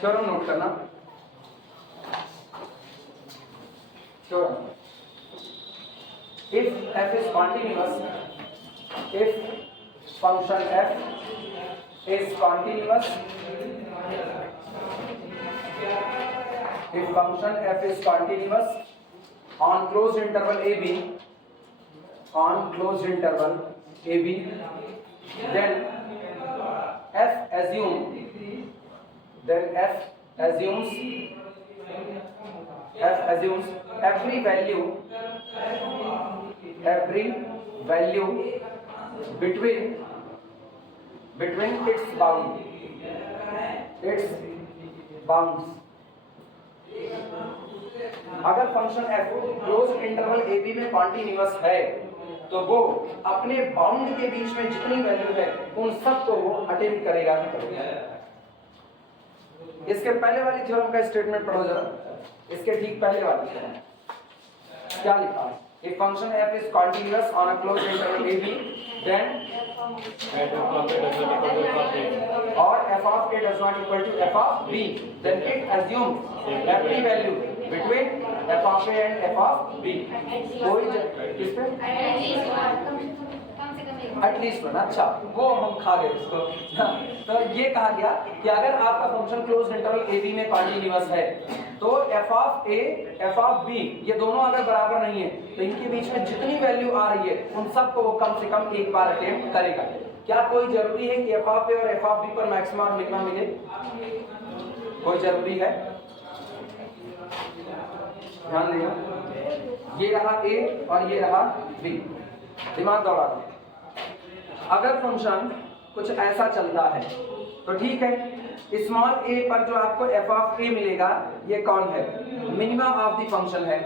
Theorem note करना। Theorem, if f is continuous, if function f is continuous, if function f is continuous on closed interval ab, on closed interval ab, then f assumes every value between its bounds। अगर function f close interval a b में continuous है तो वो अपने bound के बीच में जितनी वैल्यू है उन सब को वो अटेम्प्ट करेगा ही करेगा। इसके पहले वाली थ्योरम का स्टेटमेंट पढ़ो जरा, इसके ठीक पहले वाली थ्योरम क्या लिखा है? If function f is continuous on a closed interval ab, then or f of a does not equal to f of b, then it assumes every value between f of a and f of b। कोई किस पे? At least one. अच्छा, वो हम खा गए उसको। तो ये कहा गया कि अगर आपका function closed interval a b में कॉन्टिन्यूअस है तो f of a, f of b ये दोनों अगर बराबर नहीं है तो इनके बीच में जितनी वैल्यू आ रही है उन सबको वो कम से कम एक बार अटेम्प्ट करेगा। क्या कोई जरूरी है कि f of a और f of b पर मैक्सिमम और मिनिमम मिले? कोई जरूरी है? ध्यान देना, ये रहा a और ये रहा b। दिमाग दौड़ा दो। अगर फंक्शन कुछ ऐसा चलता है तो ठीक है, स्मॉल a पर जो आपको f of a मिलेगा ये कौन है? मिनिमम ऑफ द फंक्शन है,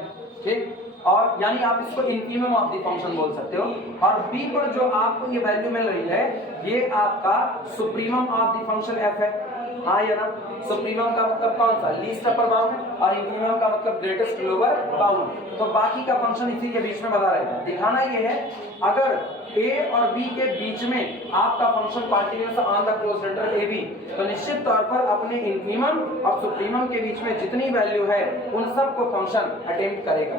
ठीक? और यानी आप इसको इंफीमम ऑफ द फंक्शन बोल सकते हो। और b पर जो आपको ये वैल्यू मिल रही है ये आपका supremum of the function f है। हाँ या ना? सुप्रीमम का मतलब कौन सा? लीस्ट अपर बाउंड, और इंफीमम का मतलब ग्रेटेस्ट लोअर बाउंड। तो बाकी का फंक्शन इसी के बीच में बता रहेगा। दिखाना ये है अगर a और b के बीच में आपका function continuous on the closed interval ab तो निश्चित तौर पर अपने इंफीमम और सुप्रीमम के बीच में जितनी वैल्यू है उन सब को फंक्शन अटेम्प्ट करेगा।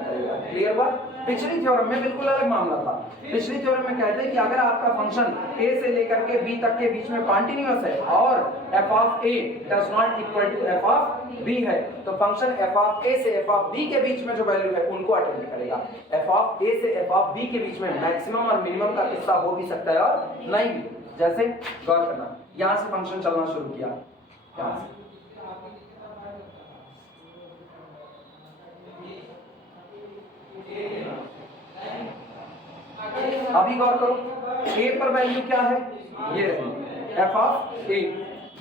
क्लियर बात? पिछली थ्योरम में बिल्कुल अलग मामला था। पिछली थ्योरम में कहते हैं कि अगर आपका फंक्शन a से लेकर के b तक के बीच में कॉन्टिन्यूअस है और f of a does not equal to f of b है तो फंक्शन f of a से f of b के बीच में जो वैल्यू है उनको अटेम्प्ट करेगा। f of a से f of b के बीच में मैक्सिमम और मिनिमम का किस्सा हो भी सकता है और नहीं भी। जैसे गौर करना, यहां से फंक्शन चलना शुरू किया, यहां से अभी गौर करो, a पर वैल्यू क्या है? ये रही f of a।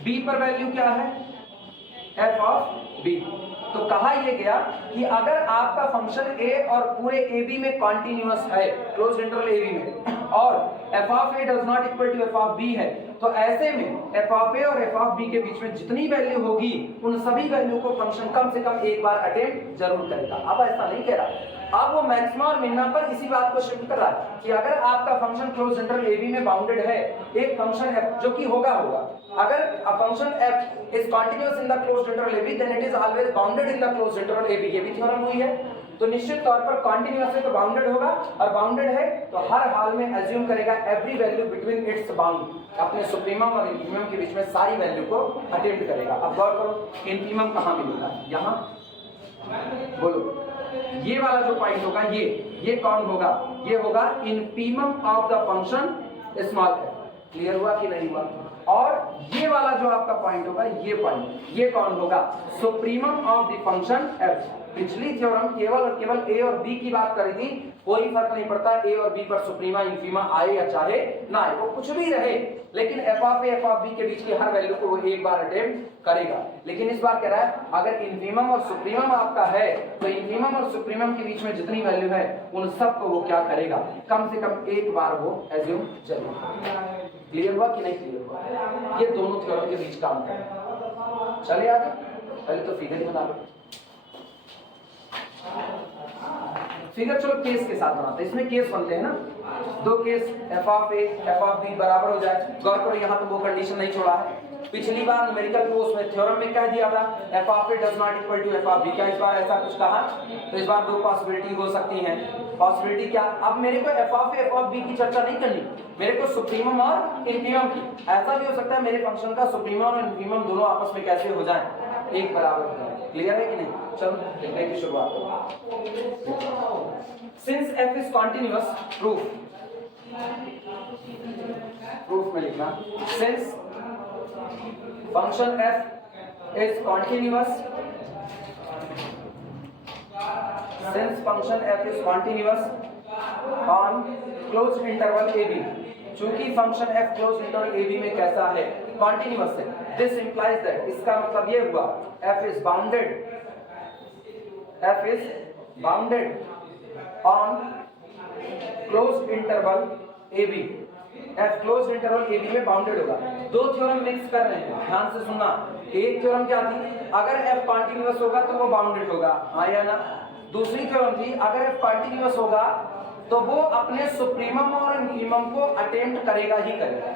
b पर वैल्यू क्या है? f of b। तो कहा यह गया कि अगर आपका फंक्शन a और पूरे ab में कॉन्टिन्यूअस है क्लोज्ड इंटरवल ab में और f of a does not equal to f of b है तो ऐसे में f of a और f of b के बीच में जितनी वैल्यू होगी उन सभी वैल्यू को फंक्शन कम से कम एक बार अटेम्प्ट जरूर करेगा। अब ऐसा नहीं कह रहा, अब वो मैक्सिमम और मिनिमम पर इसी बात को शिफ्ट कर रहा है कि अगर आपका फंक्शन क्लोज्ड इंटरवल ab में बाउंडेड है, एक फंक्शन f जो कि होगा अगर a function f is continuous in the closed interval ab then it is always bounded in the closed interval ab। ये भी थ्योरम हुई है। तो निश्चित तौर पर कॉन्टिन्यूअस है तो बाउंडेड होगा और बाउंडेड है तो हर हाल में एज्यूम करेगा every value between its bound, अपने सुप्रीमम और इंफीमम के बीच में सारी वैल्यू को अटेम्प्ट करेगा। अब गौर करो, इंफीमम कहाँ मिलेगा? यहाँ बोलो, ये वाला जो पॉइंट होगा ये कौन होगा? ये होगा infimum of the function small f। Clear हुआ कि नहीं हुआ? और ये वाला जो आपका पॉइंट होगा ये पॉइंट ये कौन होगा? Supremum of the function f। पिछली थ्योरम केवल और केवल a और b की बात करी थी, कोई फर्क नहीं पड़ता a और b पर सुप्रीमा इंफीमा आए या चाहे ना आए, वो कुछ भी रहे, लेकिन f of a f of b के बीच की हर वैल्यू को वो एक बार अटेम्प्ट करेगा। लेकिन इस बार कह रहा है अगर इंफीमम और सुप्रीमम आपका है तो इंफीमम और सुप्रीमम के बीच में जितनी वैल्यू है उन सब को वो क्या करेगा? कम से कम एक बार वो एज्यूम जरूर। क्लियर हुआ कि नहीं क्लियर हुआ? ये दोनों थ्योरम के बीच काम करें। चले आगे, पहले तो फिगर बना लो। फिगर चलो केस के साथ बनाते हैं। इसमें केस बनते हैं ना, दो case f of a f of b बराबर हो जाए। गौर करो यहाँ तो वो कंडीशन नहीं छोड़ा है, पिछली बार न्यूमेरिकल में उसमें थ्योरम में कह दिया था f of a does not equal to f of b, क्या इस बार ऐसा कुछ कहा? तो इस बार दो पॉसिबिलिटी हो सकती हैं। पॉसिबिलिटी क्या? अब मेरे को f of a f of b की चर्चा नहीं करनी, मेरे को सुप्रीमम और इन्फीमम की। ऐसा भी हो सकता है मेरे फंक्शन का सुप्रीमम और इन्फीमम दोनों आपस में कैसे हो जाएं, एक बराबर हो जाए। क्लियर है कि नहीं? चलो देखने की शुरुआत करो। Since F is continuous, proof में लिखना, since function f is continuous, since function f is continuous on closed interval ab, चूंकि function f closed interval ab में कैसा है? continuous है। this implies that, इसका मतलब ये हुआ f is bounded on closed interval ab, f close interval ab में बाउंडेड होगा। दो थ्योरम मिक्स कर रहे हैं, ध्यान से सुनना। एक थ्योरम क्या थी? अगर f कॉन्टिन्यूअस होगा तो वो बाउंडेड होगा, हाँ या ना? दूसरी थ्योरम थी अगर f कॉन्टिन्यूअस होगा तो वो अपने सुप्रीमम और इन्फीमम को अटेम्प्ट करेगा ही करेगा।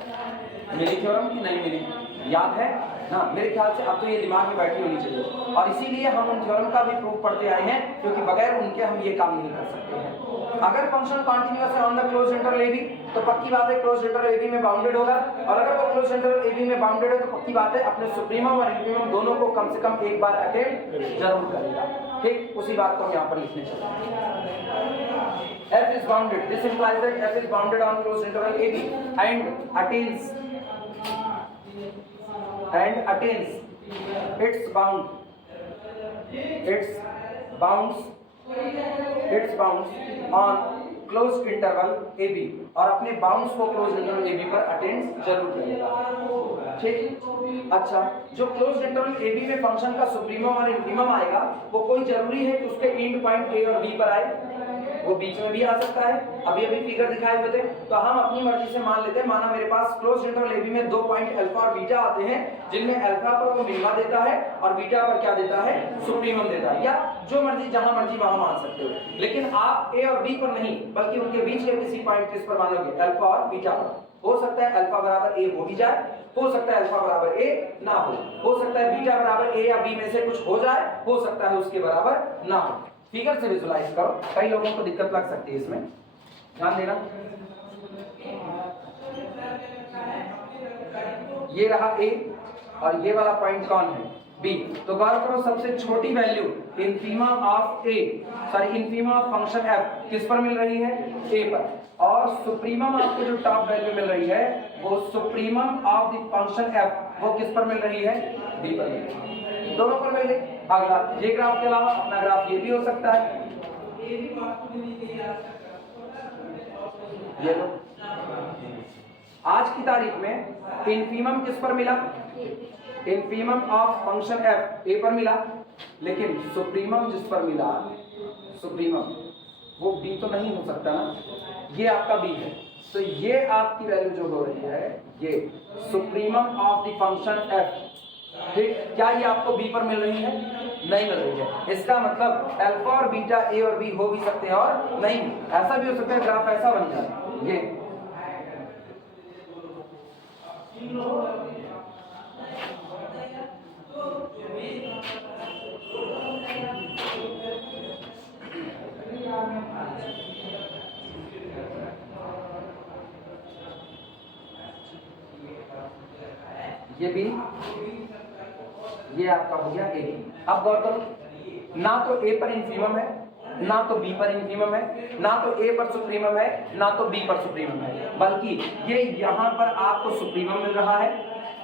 मिली थ्योरम की नहीं मिली? याद है ना? मेरे ख्याल से अब तो ये दिमाग में बैठी होनी चाहिए, और इसीलिए हम उन थ्योरम का भी प्रूफ पढ़ते आए हैं, क्योंकि बगैर उनके हम ये काम नहीं कर सकते हैं। अगर फंक्शन कॉन्टिन्यूअस है on the close interval ab, तो पक्की बात है क्लोज इंटरवल ab में बाउंडेड होगा, और अगर वो क्लोज इंटरवल ab में बाउंडेड है तो पक्की बात है अपने सुप्रीमम और इन्फीमम दोनों को कम से कम एक बार अटेम्प्ट जरूर करेगा। ठीक, उसी बात को हम यहाँ पर लिखने चलते हैं। f is bounded, this implies that f is bounded on closed interval ab and attains its bounds on closed interval ab, और अपने बाउंड्स को क्लोज इंटरवल ab पर अटेंड जरूर करेगा। ठीक, अच्छा, जो क्लोज इंटरवल ab में फंक्शन का सुप्रीमम और इन्फीमम आएगा, वो कोई जरूरी है कि उसके एंड पॉइंट a और b पर आए? वो बीच में भी आ सकता है। अभी फिगर दिखाए हुए थे, तो हम अपनी मर्जी से मान लेते हैं, माना मेरे पास क्लोज इंटरवल ab में दो पॉइंट अल्फा और बीटा आते हैं, जिनमें अल्फा पर वो मिनिमा देता है और बीटा पर क्या देता है? सुप्रीमम देता है, या जो मर्जी जहां मर्जी वहां मान सकते हो। लेकिन आप a और b पर नहीं, बल्कि उनके बीच के किसी पॉइंट किस पर मानोगे? अल्फा और बीटा पर। हो सकता है अल्फा बराबर a हो भी जाए, हो सकता है अल्फा बराबर a ना हो सकता है बीटा बराबर a या b में से कुछ हो जाए, हो सकता है उसके बराबर ना हो। फिगर से विजुलाइज करो, कई लोगों को दिक्कत लग सकती है इसमें, ध्यान देना। ये रहा a और ये वाला पॉइंट कौन है? b। तो गौर करो, सबसे छोटी वैल्यू इन्फीमा ऑफ फंक्शन f किस पर मिल रही है? a पर, और सुप्रीमम आपको जो टॉप वैल्यू मिल रही है वो supremum of the function f वो किस पर मिल रही है? b पर मिल रही है। दोनों पर मिल गई। अगला, ये ग्राफ के अलावा अपना ग्राफ ये भी हो सकता है, ये लो। आज की तारीख में इन्फीमम किस पर मिला? Infimum of function f a पर मिला, लेकिन सुप्रीमम जिस पर मिला, सुप्रीमम वो b तो नहीं हो सकता ना, ये आपका b है, तो ये आपकी वैल्यू जो हो रही है ये supremum of the function f। ठीक, क्या ये आपको b पर मिल रही है? नहीं मिल रही है। इसका मतलब अल्फा और बीटा a और b हो भी सकते हैं और नहीं, ऐसा भी हो सकता है ग्राफ ऐसा बन जाए। ये भी, ये आपका हो गया a। अब गौर करो, ना तो a पर इन्फीमम है, ना तो b पर इन्फीमम है, ना तो a पर सुप्रीमम है, ना तो b पर सुप्रीमम है, बल्कि ये यहाँ पर आपको सुप्रीमम मिल रहा है।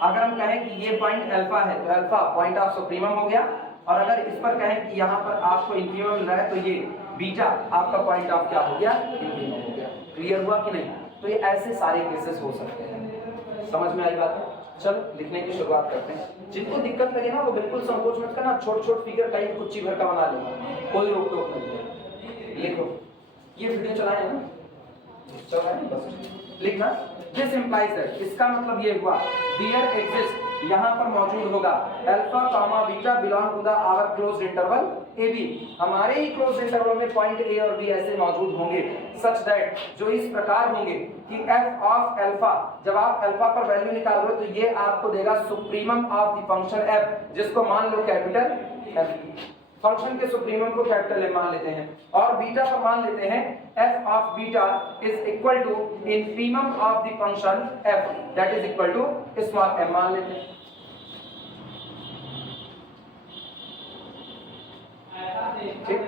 अगर हम कहें कि ये पॉइंट अल्फा है तो अल्फा पॉइंट ऑफ सुप्रीमम हो गया, और अगर इस पर कहें कि यहाँ पर आपको इन्फीमम मिल रहा है तो ये बीटा आपका पॉइंट ऑफ क्या हो गया? इन्फीमम हो गया। क्लियर हुआ कि नहीं? तो ये ऐसे सारे केसेस हो सकते हैं। समझ में आई बात है? चलो लिखने की शुरुआत करते हैं। जिनको दिक्कत लगे ना वो बिल्कुल संकोच मत करना, छोटे छोटे फिगर कहीं कुछ भर का बना लेना, कोई रोक टोक नहीं है। लिखो, ये वीडियो चलाए ना, चलाए बस लिखना। दिस इंप्लाइज दैट, इसका मतलब ये हुआ देयर एग्जिस्ट, यहाँ पर मौजूद होगा alpha comma beta belong to the our closed interval A b, हमारे ही क्लोज इंटरवल में पॉइंट ए और बी ऐसे मौजूद होंगे सच दैट, जो इस प्रकार होंगे कि एफ ऑफ अल्फा, जब आप अल्फा पर वैल्यू निकाल रहे हो तो ये आपको देगा supremum of the function F, जिसको मान लो कैपिटल एफ। फंक्शन के सुप्रीमम को कैपिटल एम मान लेते हैं और बीटा पर मान लेते हैं F of beta is equal to infimum of the function F, that is equal to small m मान लेते हैं। ठीक,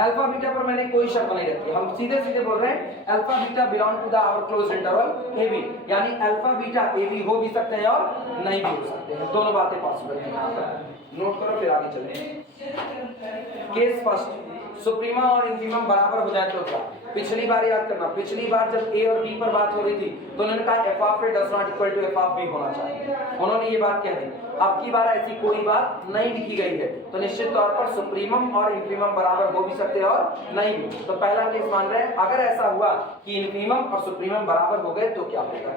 अल्फा बीटा पर मैंने कोई शर्त नहीं रखी, हम सीधे सीधे बोल रहे हैं alpha beta belong to the our close interval A b, यानी अल्फा बीटा ए बी हो भी सकते हैं और नहीं भी हो सकते हैं, दोनों बातें पॉसिबल हैं। यहाँ पर नोट करो फिर आगे चलें। केस फर्स्ट, सुप्रीमा और इंफीमम बराबर हो जाए तो क्या? पिछली बार याद करना, पिछली बार जब ए और बी पर बात हो रही थी तो उन्होंने कहा f of a does not equal to f of b होना चाहिए, उन्होंने ये बात कह दी। अब की बार ऐसी कोई बात नहीं लिखी गई है, तो निश्चित तौर पर सुप्रीमम और इंफीमम बराबर हो भी सकते हैं और नहीं भी। तो पहला केस मान रहे हैं, अगर ऐसा हुआ कि इंफीमम और सुप्रीमम बराबर हो गए तो क्या होगा?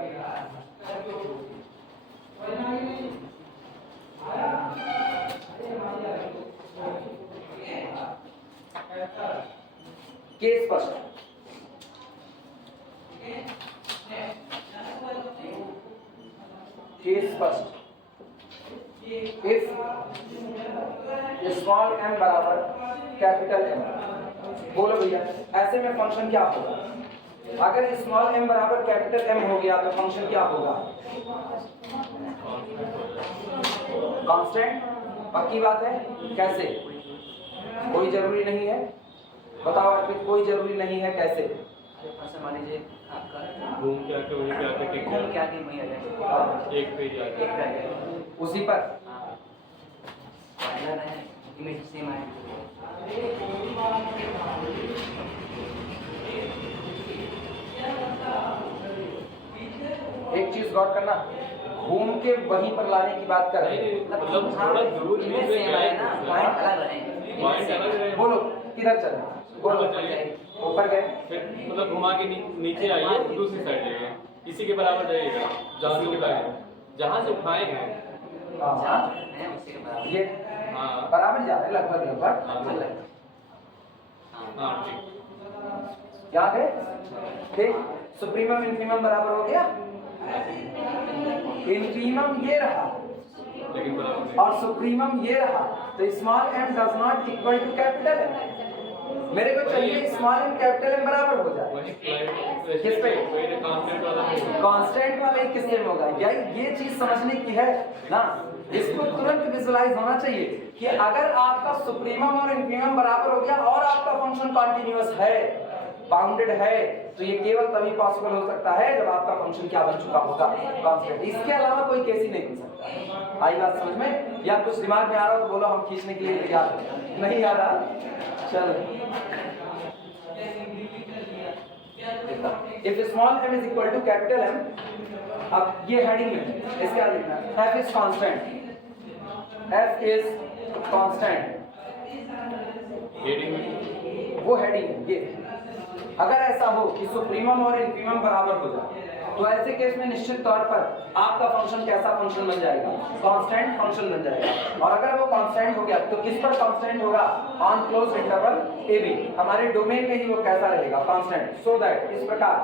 Case first, case first, if small m बराबर कैपिटल M, बोलो भैया ऐसे में फंक्शन क्या होगा? अगर स्मॉल m बराबर कैपिटल M हो गया तो फंक्शन क्या होगा? कांस्टेंट। पक्की बात है? कैसे? कोई जरूरी नहीं है, बताओ अर्पित, कोई जरूरी नहीं है, कैसे? मान लीजिए आपका घूम के आके वहीं पे आके टिक घूम के आके वहीं आ जाए, एक पे जाके उसी पर इमेज सेम आए। एक चीज गौर करना, घूम के वहीं पर लाने की बात कर रहे हैं। मतलब थोड़ा दूर इमेज सेम आए ना, पॉइंट अलग रहे, पॉइंट अलग रहे। बोलो किधर चले? बोलो ऊपर गए, फिर मतलब घुमा के नीचे आइए, दूसरी साइड जाइए, इसी के बराबर जाइएगा जहाँ से उठाए, जहाँ से उठाए हैं ये हाँ बराबर जा रहे हैं लगभग लगभग। हाँ ठीक, क्या गए? ठीक, सुप्रीमम इंफीमम बराबर हो गया, इंफीमम ये रहा लेकिन बराबर और सुप्रीमम ये रहा, तो small m does not equal to capital M। मेरे को चाहिए स्मॉल m कैपिटल M बराबर हो जाए, वही किस पे? कांस्टेंट वाला कांस्टेंट वाला ही किससे में होगा? ये चीज समझने की है ना, इसको तुरंत विजुअलाइज होना चाहिए कि अगर आपका सुप्रीमम और इंफीमम बराबर हो गया और आपका फंक्शन कॉन्टिन्यूअस है, बाउंडेड है, तो ये केवल तभी पॉसिबल हो सकता है जब आपका फंक्शन क्या बन चुका होगा? कांस्टेंट। इसके अलावा कोई केस ही नहीं बन सकता। आई बात समझ में? या कुछ दिमाग में आ रहा हो तो बोलो, हम खींचने के लिए तैयार हैं। नहीं आ रहा? चलो, if small m is equal to capital M, अब ये हेडिंग में इसका लिखना है f is constant, f is constant, वो हेडिंग है ये। अगर ऐसा हो कि सुप्रीमम और इंफीमम बराबर हो जाए तो ऐसे केस में निश्चित तौर पर आपका फंक्शन कैसा फंक्शन बन जाएगा? कांस्टेंट फंक्शन बन जाएगा। और अगर वो कांस्टेंट हो गया तो किस पर कांस्टेंट होगा? On close interval A b, हमारे डोमेन में ही वो कैसा रहेगा? कांस्टेंट। सो दैट, इस प्रकार,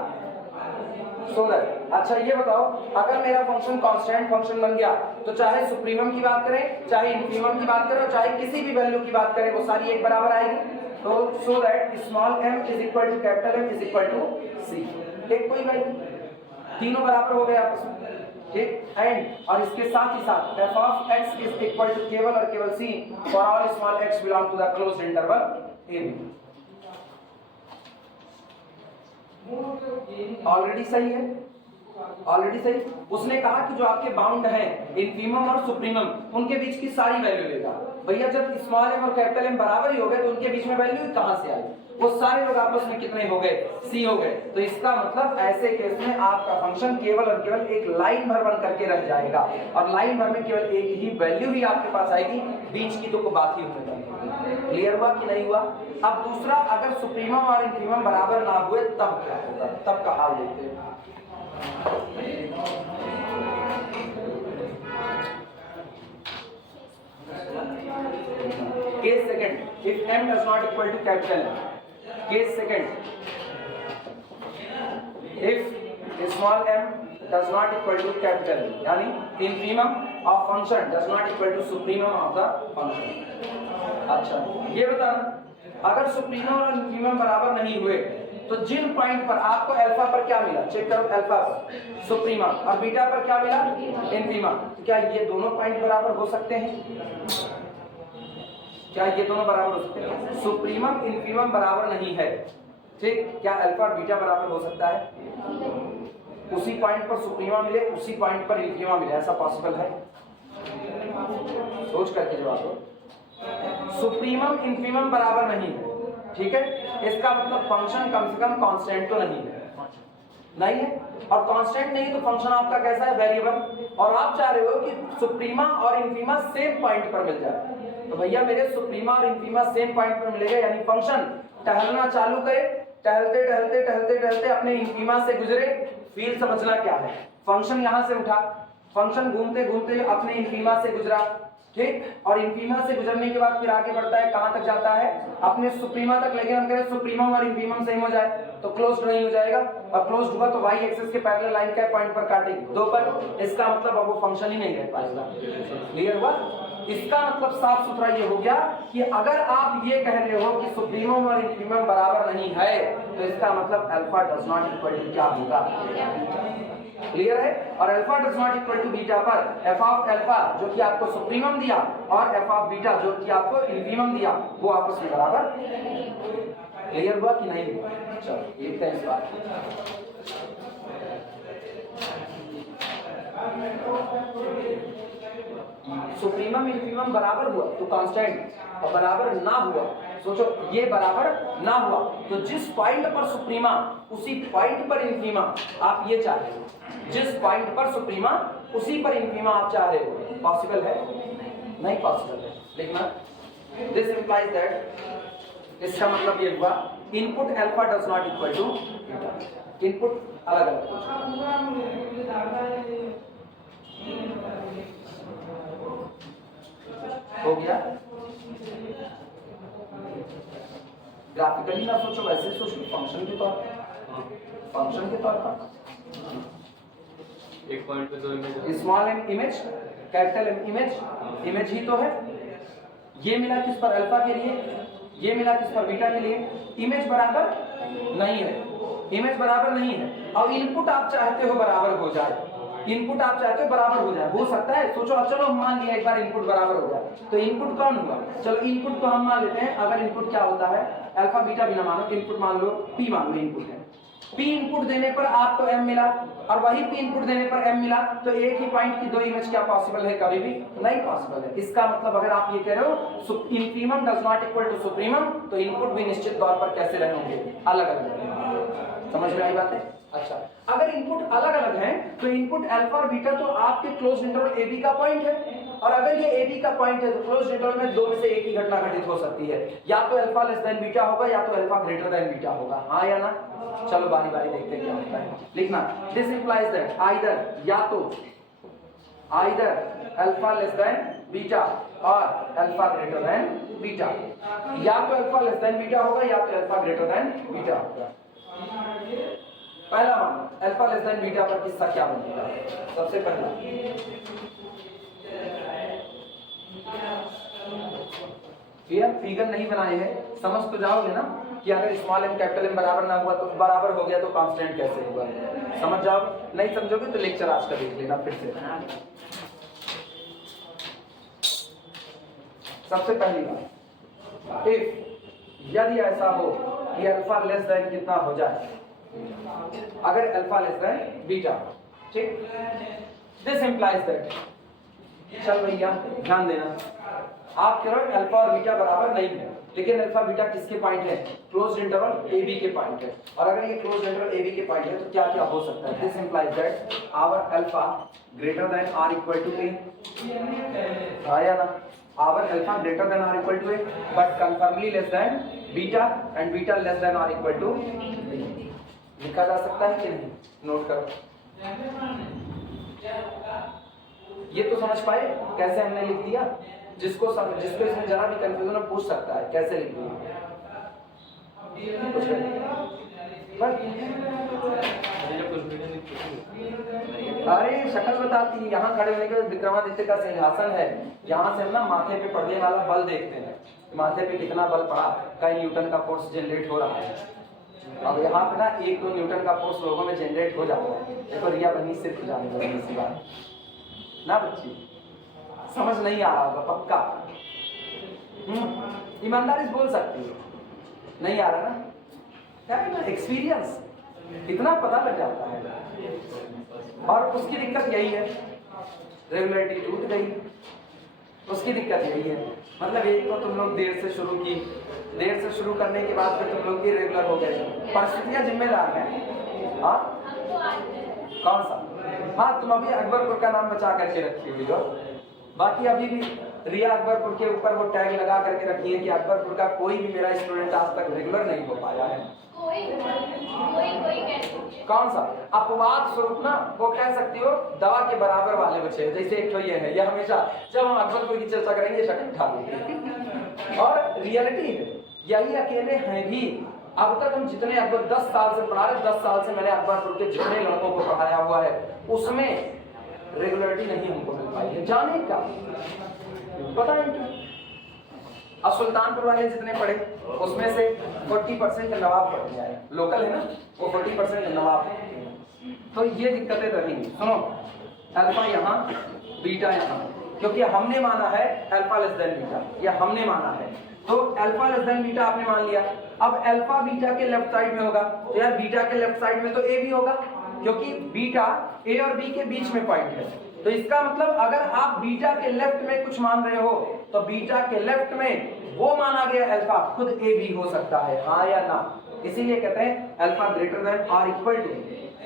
सो दैट। अच्छा ये बताओ, अगर मेरा फंक्शन कांस्टेंट फंक्शन बन गया तो चाहे सुप्रीमम की बात करें, चाहे इंफीमम की बात करें, चाहे किसी भी वैल्यू की बात करें, वो सारी एक बराबर आएगी। तो so that small m is equal to capital M is equal to c, एक कोई वैल्यू, तीनों बराबर हो गए आपस में। ठीक, एंड और इसके साथ ही साथ f of x is equal to केवल और केवल c for all small x belong to the closed interval a b। Already सही है, ऑलरेडी सही। उसने कहा कि जो आपके बाउंड है इंफीमम और सुप्रीमम, उनके बीच की सारी वैल्यू लेगा। भैया जब स्मॉल m और कैपिटल M बराबर ही हो गए तो उनके बीच में वैल्यू कहां से आई? वो सारे लोग आपस में कितने हो गए? c हो गए। तो इसका मतलब ऐसे केस में आपका फंक्शन केवल और केवल एक लाइन भर बन करके रह जाएगा और लाइन भर में केवल एक ही वैल्यू ही आपके पास आएगी, बीच की तो बात ही होने लगेगी। क्लियर हुआ कि नहीं हुआ? अब दूसरा, अगर सुप्रीमम और इंफीमम बराबर ना हुए तब क्या होगा? तब का हाल देखते हैं। Case second, if m does not equal to capital M. Case second, if small m does not equal to capital M, यानी infimum of function does not equal to supremum of the function. अच्छा, ये बताना अगर supremum और infimum बराबर नहीं हुए तो जिन पॉइंट पर आपको अल्फा पर क्या मिला, चेक करो, अल्फा पर सुप्रीमम और बीटा पर क्या मिला, इन्फीमम, तो क्या ये दोनों पॉइंट बराबर हो सकते हैं? क्या ये दोनों बराबर हो सकते हैं? सुप्रीमम इन्फीमम बराबर नहीं है, ठीक, क्या अल्फा और बीटा बराबर हो सकता है? उसी पॉइंट पर सुप्रीमा मिले, उसी पॉइंट पर इन्फीमा मिले, ऐसा पॉसिबल है? सोच करके जवाब दो। सुप्रीमम इन्फीमम बराबर नहीं है, ठीक है, इसका मतलब फंक्शन कम से कम कांस्टेंट तो नहीं है, नहीं है, और कांस्टेंट नहीं तो फंक्शन आपका कैसा है, वेरिएबल, और आप चाह रहे हो कि सुप्रीमा और इन्फीमा सेम पॉइंट पर मिल जाए, तो भैया मेरे सुप्रीमा और इन्फीमा सेम पॉइंट पर मिलेगा, यानी फंक्शन टहलना चालू करे, टहलते टहलते टहलते टहलते अपने इन्फीमा से गुजरे, फील समझना क्या है, फंक्शन यहां से उठा, फंक्शन घूमते घूमते अपने इन्फीमा से गुजरा, ठीक, और इन्फीमा से गुजरने के बाद फिर आगे बढ़ता है, कहां तक जाता है, अपने सुप्रीमा तक, लेकिन हम कह रहे हैं सुप्रीमम और इन्फीमम सेम हो जाए तो क्लोज्ड नहीं हो जाएगा, और क्लोज्ड हुआ तो वाई एक्सिस के पैरेलल लाइन क्या पॉइंट पर काटेगी, 2 पर, इसका मतलब अब वो फंक्शन ही नहीं रह पाएगा। क्लियर हुआ? इसका मतलब साफ सुथरा ये हो गया कि अगर आप ये कह रहे हो कि सुप्रीमम और इन्फीमम बराबर नहीं है तो इसका मतलब alpha does not equal to क्या होगा, क्लियर है, और alpha does not equal to beta पर एफ ऑफ अल्फा जो कि आपको सुप्रीमम दिया और एफ ऑफ बीटा जो कि आपको इन्फीमम दिया वो आपस में बराबर, क्लियर हुआ कि नहीं? चलो लिखते हैं इस बात, सुप्रीमम इन्फीमम बराबर हुआ तो कांस्टेंट, और बराबर ना हुआ, सोचो ये बराबर ना हुआ तो जिस पॉइंट पर सुप्रीमा उसी पॉइंट पर इन्फीमा, आप ये चाह रहे हो जिस पॉइंट पर सुप्रीमा उसी पर इन्फीमा आप चाह रहे हो, पॉसिबल है? नहीं पॉसिबल है, लिखना दिस इंप्लाइज दैट, इसका मतलब ये हुआ input alpha does not equal to beta, input अलग अलग हो गया, ग्राफिकली ना सोचो, वैसे सोचो फंक्शन के तौर पर, फंक्शन के तौर पर एक पॉइंट पे 2 image, small m image, capital M image, image ही तो है, ये मिला किस पर, अल्फा के लिए, ये मिला किस पर, बीटा के लिए, इमेज बराबर नहीं है, इमेज बराबर नहीं है, और इनपुट आप चाहते हो बराबर हो जाए, इनपुट आप चाहते हो बराबर हो जाए, हो सकता है, सोचो, अब चलो हम मान लिया एक बार इनपुट बराबर हो जाए, तो इनपुट कौन हुआ, चलो इनपुट को हम मान लेते हैं, अगर इनपुट क्या होता है, अल्फा बीटा बिना मानो, इनपुट मान लो पी, मान लो इनपुट है, पी इनपुट देने पर आपको एम मिला, और वही पी इनपुट देने पर एम मिला, तो एक ही पॉइंट की 2 इमेज क्या पॉसिबल है, कभी भी नहीं पॉसिबल है। इसका मतलब अगर आप ये कह रहे हो infimum does not equal to supremum, तो इनपुट भी निश्चित तौर पर कैसे रहे होंगे, अलग अलग, समझ में आई बात है? अच्छा, अगर इनपुट अलग अलग हैं तो इनपुट अल्फा और बीटा तो आपके क्लोज्ड इंटरवल ए बी का पॉइंट है, और अगर ये ए बी का पॉइंट है तो क्लोज्ड इंटरवल में 2 में से एक ही घटना घटित हो सकती है, या तो अल्फा लेस देन बीटा होगा या तो अल्फा ग्रेटर देन बीटा होगा, हाँ या ना? चलो बारी बारी देखते हैं क्या होता है, लिखना दिस इंप्लाइज दैट आइदर, या तो either alpha less than beta और अल्फा ग्रेटर देन बीटा, या तो अल्फा लेस देन बीटा होगा या तो अल्फा ग्रेटर देन बीटा होगा। पहला मानो अल्फा लेस देन बीटा पर किस्सा क्या बनेगा, सबसे पहला फिगर नहीं बनाए हैं, समझ तो जाओगे ना कि अगर स्मॉल एम कैपिटल एम बराबर ना हुआ तो बराबर हो गया तो कांस्टेंट कैसे होगा, समझ जाओगे, नहीं समझोगे तो लेक्चर आज का देख लेना फिर से। सबसे पहली बात, इफ यदि ऐसा हो कि अल्फा लेस देन कितना हो जाए, अगर अल्फा लेस देन बीटा, ठीक, दिस इंप्लाइज दैट, चल भैया ध्यान देना, आप कह रहे हो अल्फा और बीटा बराबर नहीं है, लेकिन अल्फा बीटा किसके पॉइंट है, क्लोज्ड इंटरवल ए बी के पॉइंट है, और अगर ये क्लोज्ड इंटरवल ए बी के पॉइंट है तो क्या क्या हो सकता है, this implies that our alpha greater than or equal to A, आया ना, our alpha greater than or equal to A but conformally less than beta and beta less than or equal to, लिखा जा सकता है कि नहीं, note करो, ये तो समझ पाए कैसे हमने लिख दिया, जिसको इसमें जरा भी कंफ्यूजन हो पूछ सकता है कैसे लिखूं। अरे शक्ल बताती है, यहाँ खड़े होने के बाद विक्रमादित्य का सिंहासन है, यहाँ से हम ना माथे पे पड़ने वाला बल देखते हैं, माथे पे कितना बल पड़ा, कई न्यूटन का फोर्स जनरेट हो रहा है। अब यहाँ पे ना 1-2 न्यूटन का फोर्स लोगों में जनरेट हो जाता है। देखो रिया बनी सिर्फ जाने लगी इसी बात ना, बच्ची समझ नहीं आ रहा होगा पक्का, ईमानदारी से बोल सकती हो, नहीं आ रहा ना, क्या है ना एक्सपीरियंस, इतना पता लग जाता है। और उसकी दिक्कत यही है, रेगुलरिटी टूट गई, उसकी दिक्कत यही है। मतलब एक तो तुम लोग देर से शुरू की, देर से शुरू करने के बाद फिर तुम लोग इरेगुलर हो गए, परिस्थितियां जिम्मेदार हैं। हाँ कौन सा? हाँ तुम अभी अकबरपुर का नाम बचा करके रखी हुई हो, बाकी अभी भी रिया अकबरपुर के ऊपर वो टैग लगा करके रखी है कि अकबरपुर का कोई भी मेरा स्टूडेंट आज तक रेगुलर नहीं हो पाया है। कौन सा? अपवाद स्वरूप ना वो कह सकती हो दवा के बराबर वाले बच्चे, जैसे एक तो ये है, ये हमेशा जब हम अकबरपुर की चर्चा करेंगे शक्ल उठा देंगे। और रियलिटी है यही अकेले हैं भी। अब तक हम जितने अकबर 10 साल से पढ़ा रहे, 10 साल से मैंने अकबरपुर के जितने लड़कों को पढ़ाया हुआ है उसमें रेगुलरिटी नहीं हमको मिल पाई है। जाने का पता नहीं। अब सुल्तानपुर वाले जितने पढ़े उसमें से 40% नवाब पढ़ जाए, लोकल है ना, वो 40% नवाब। तो ये दिक्कतें रहेंगी। सुनो, अल्फा यहाँ बीटा यहाँ, क्योंकि हमने माना है अल्फा लेस देन बीटा, या हमने माना है, तो अल्फा लेस देन बीटा आपने मान लिया। अब अल्फा बीटा के लेफ्ट साइड में होगा, तो यार बीटा के लेफ्ट साइड में तो ए भी होगा, क्योंकि बीटा ए और बी के बीच में पॉइंट है। तो इसका मतलब अगर आप बीटा के लेफ्ट में कुछ मान रहे हो तो बीटा के लेफ्ट में वो माना गया अल्फा खुद ए भी हो सकता है, हाँ या ना। इसीलिए कहते हैं अल्फा ग्रेटर देन और इक्वल टू,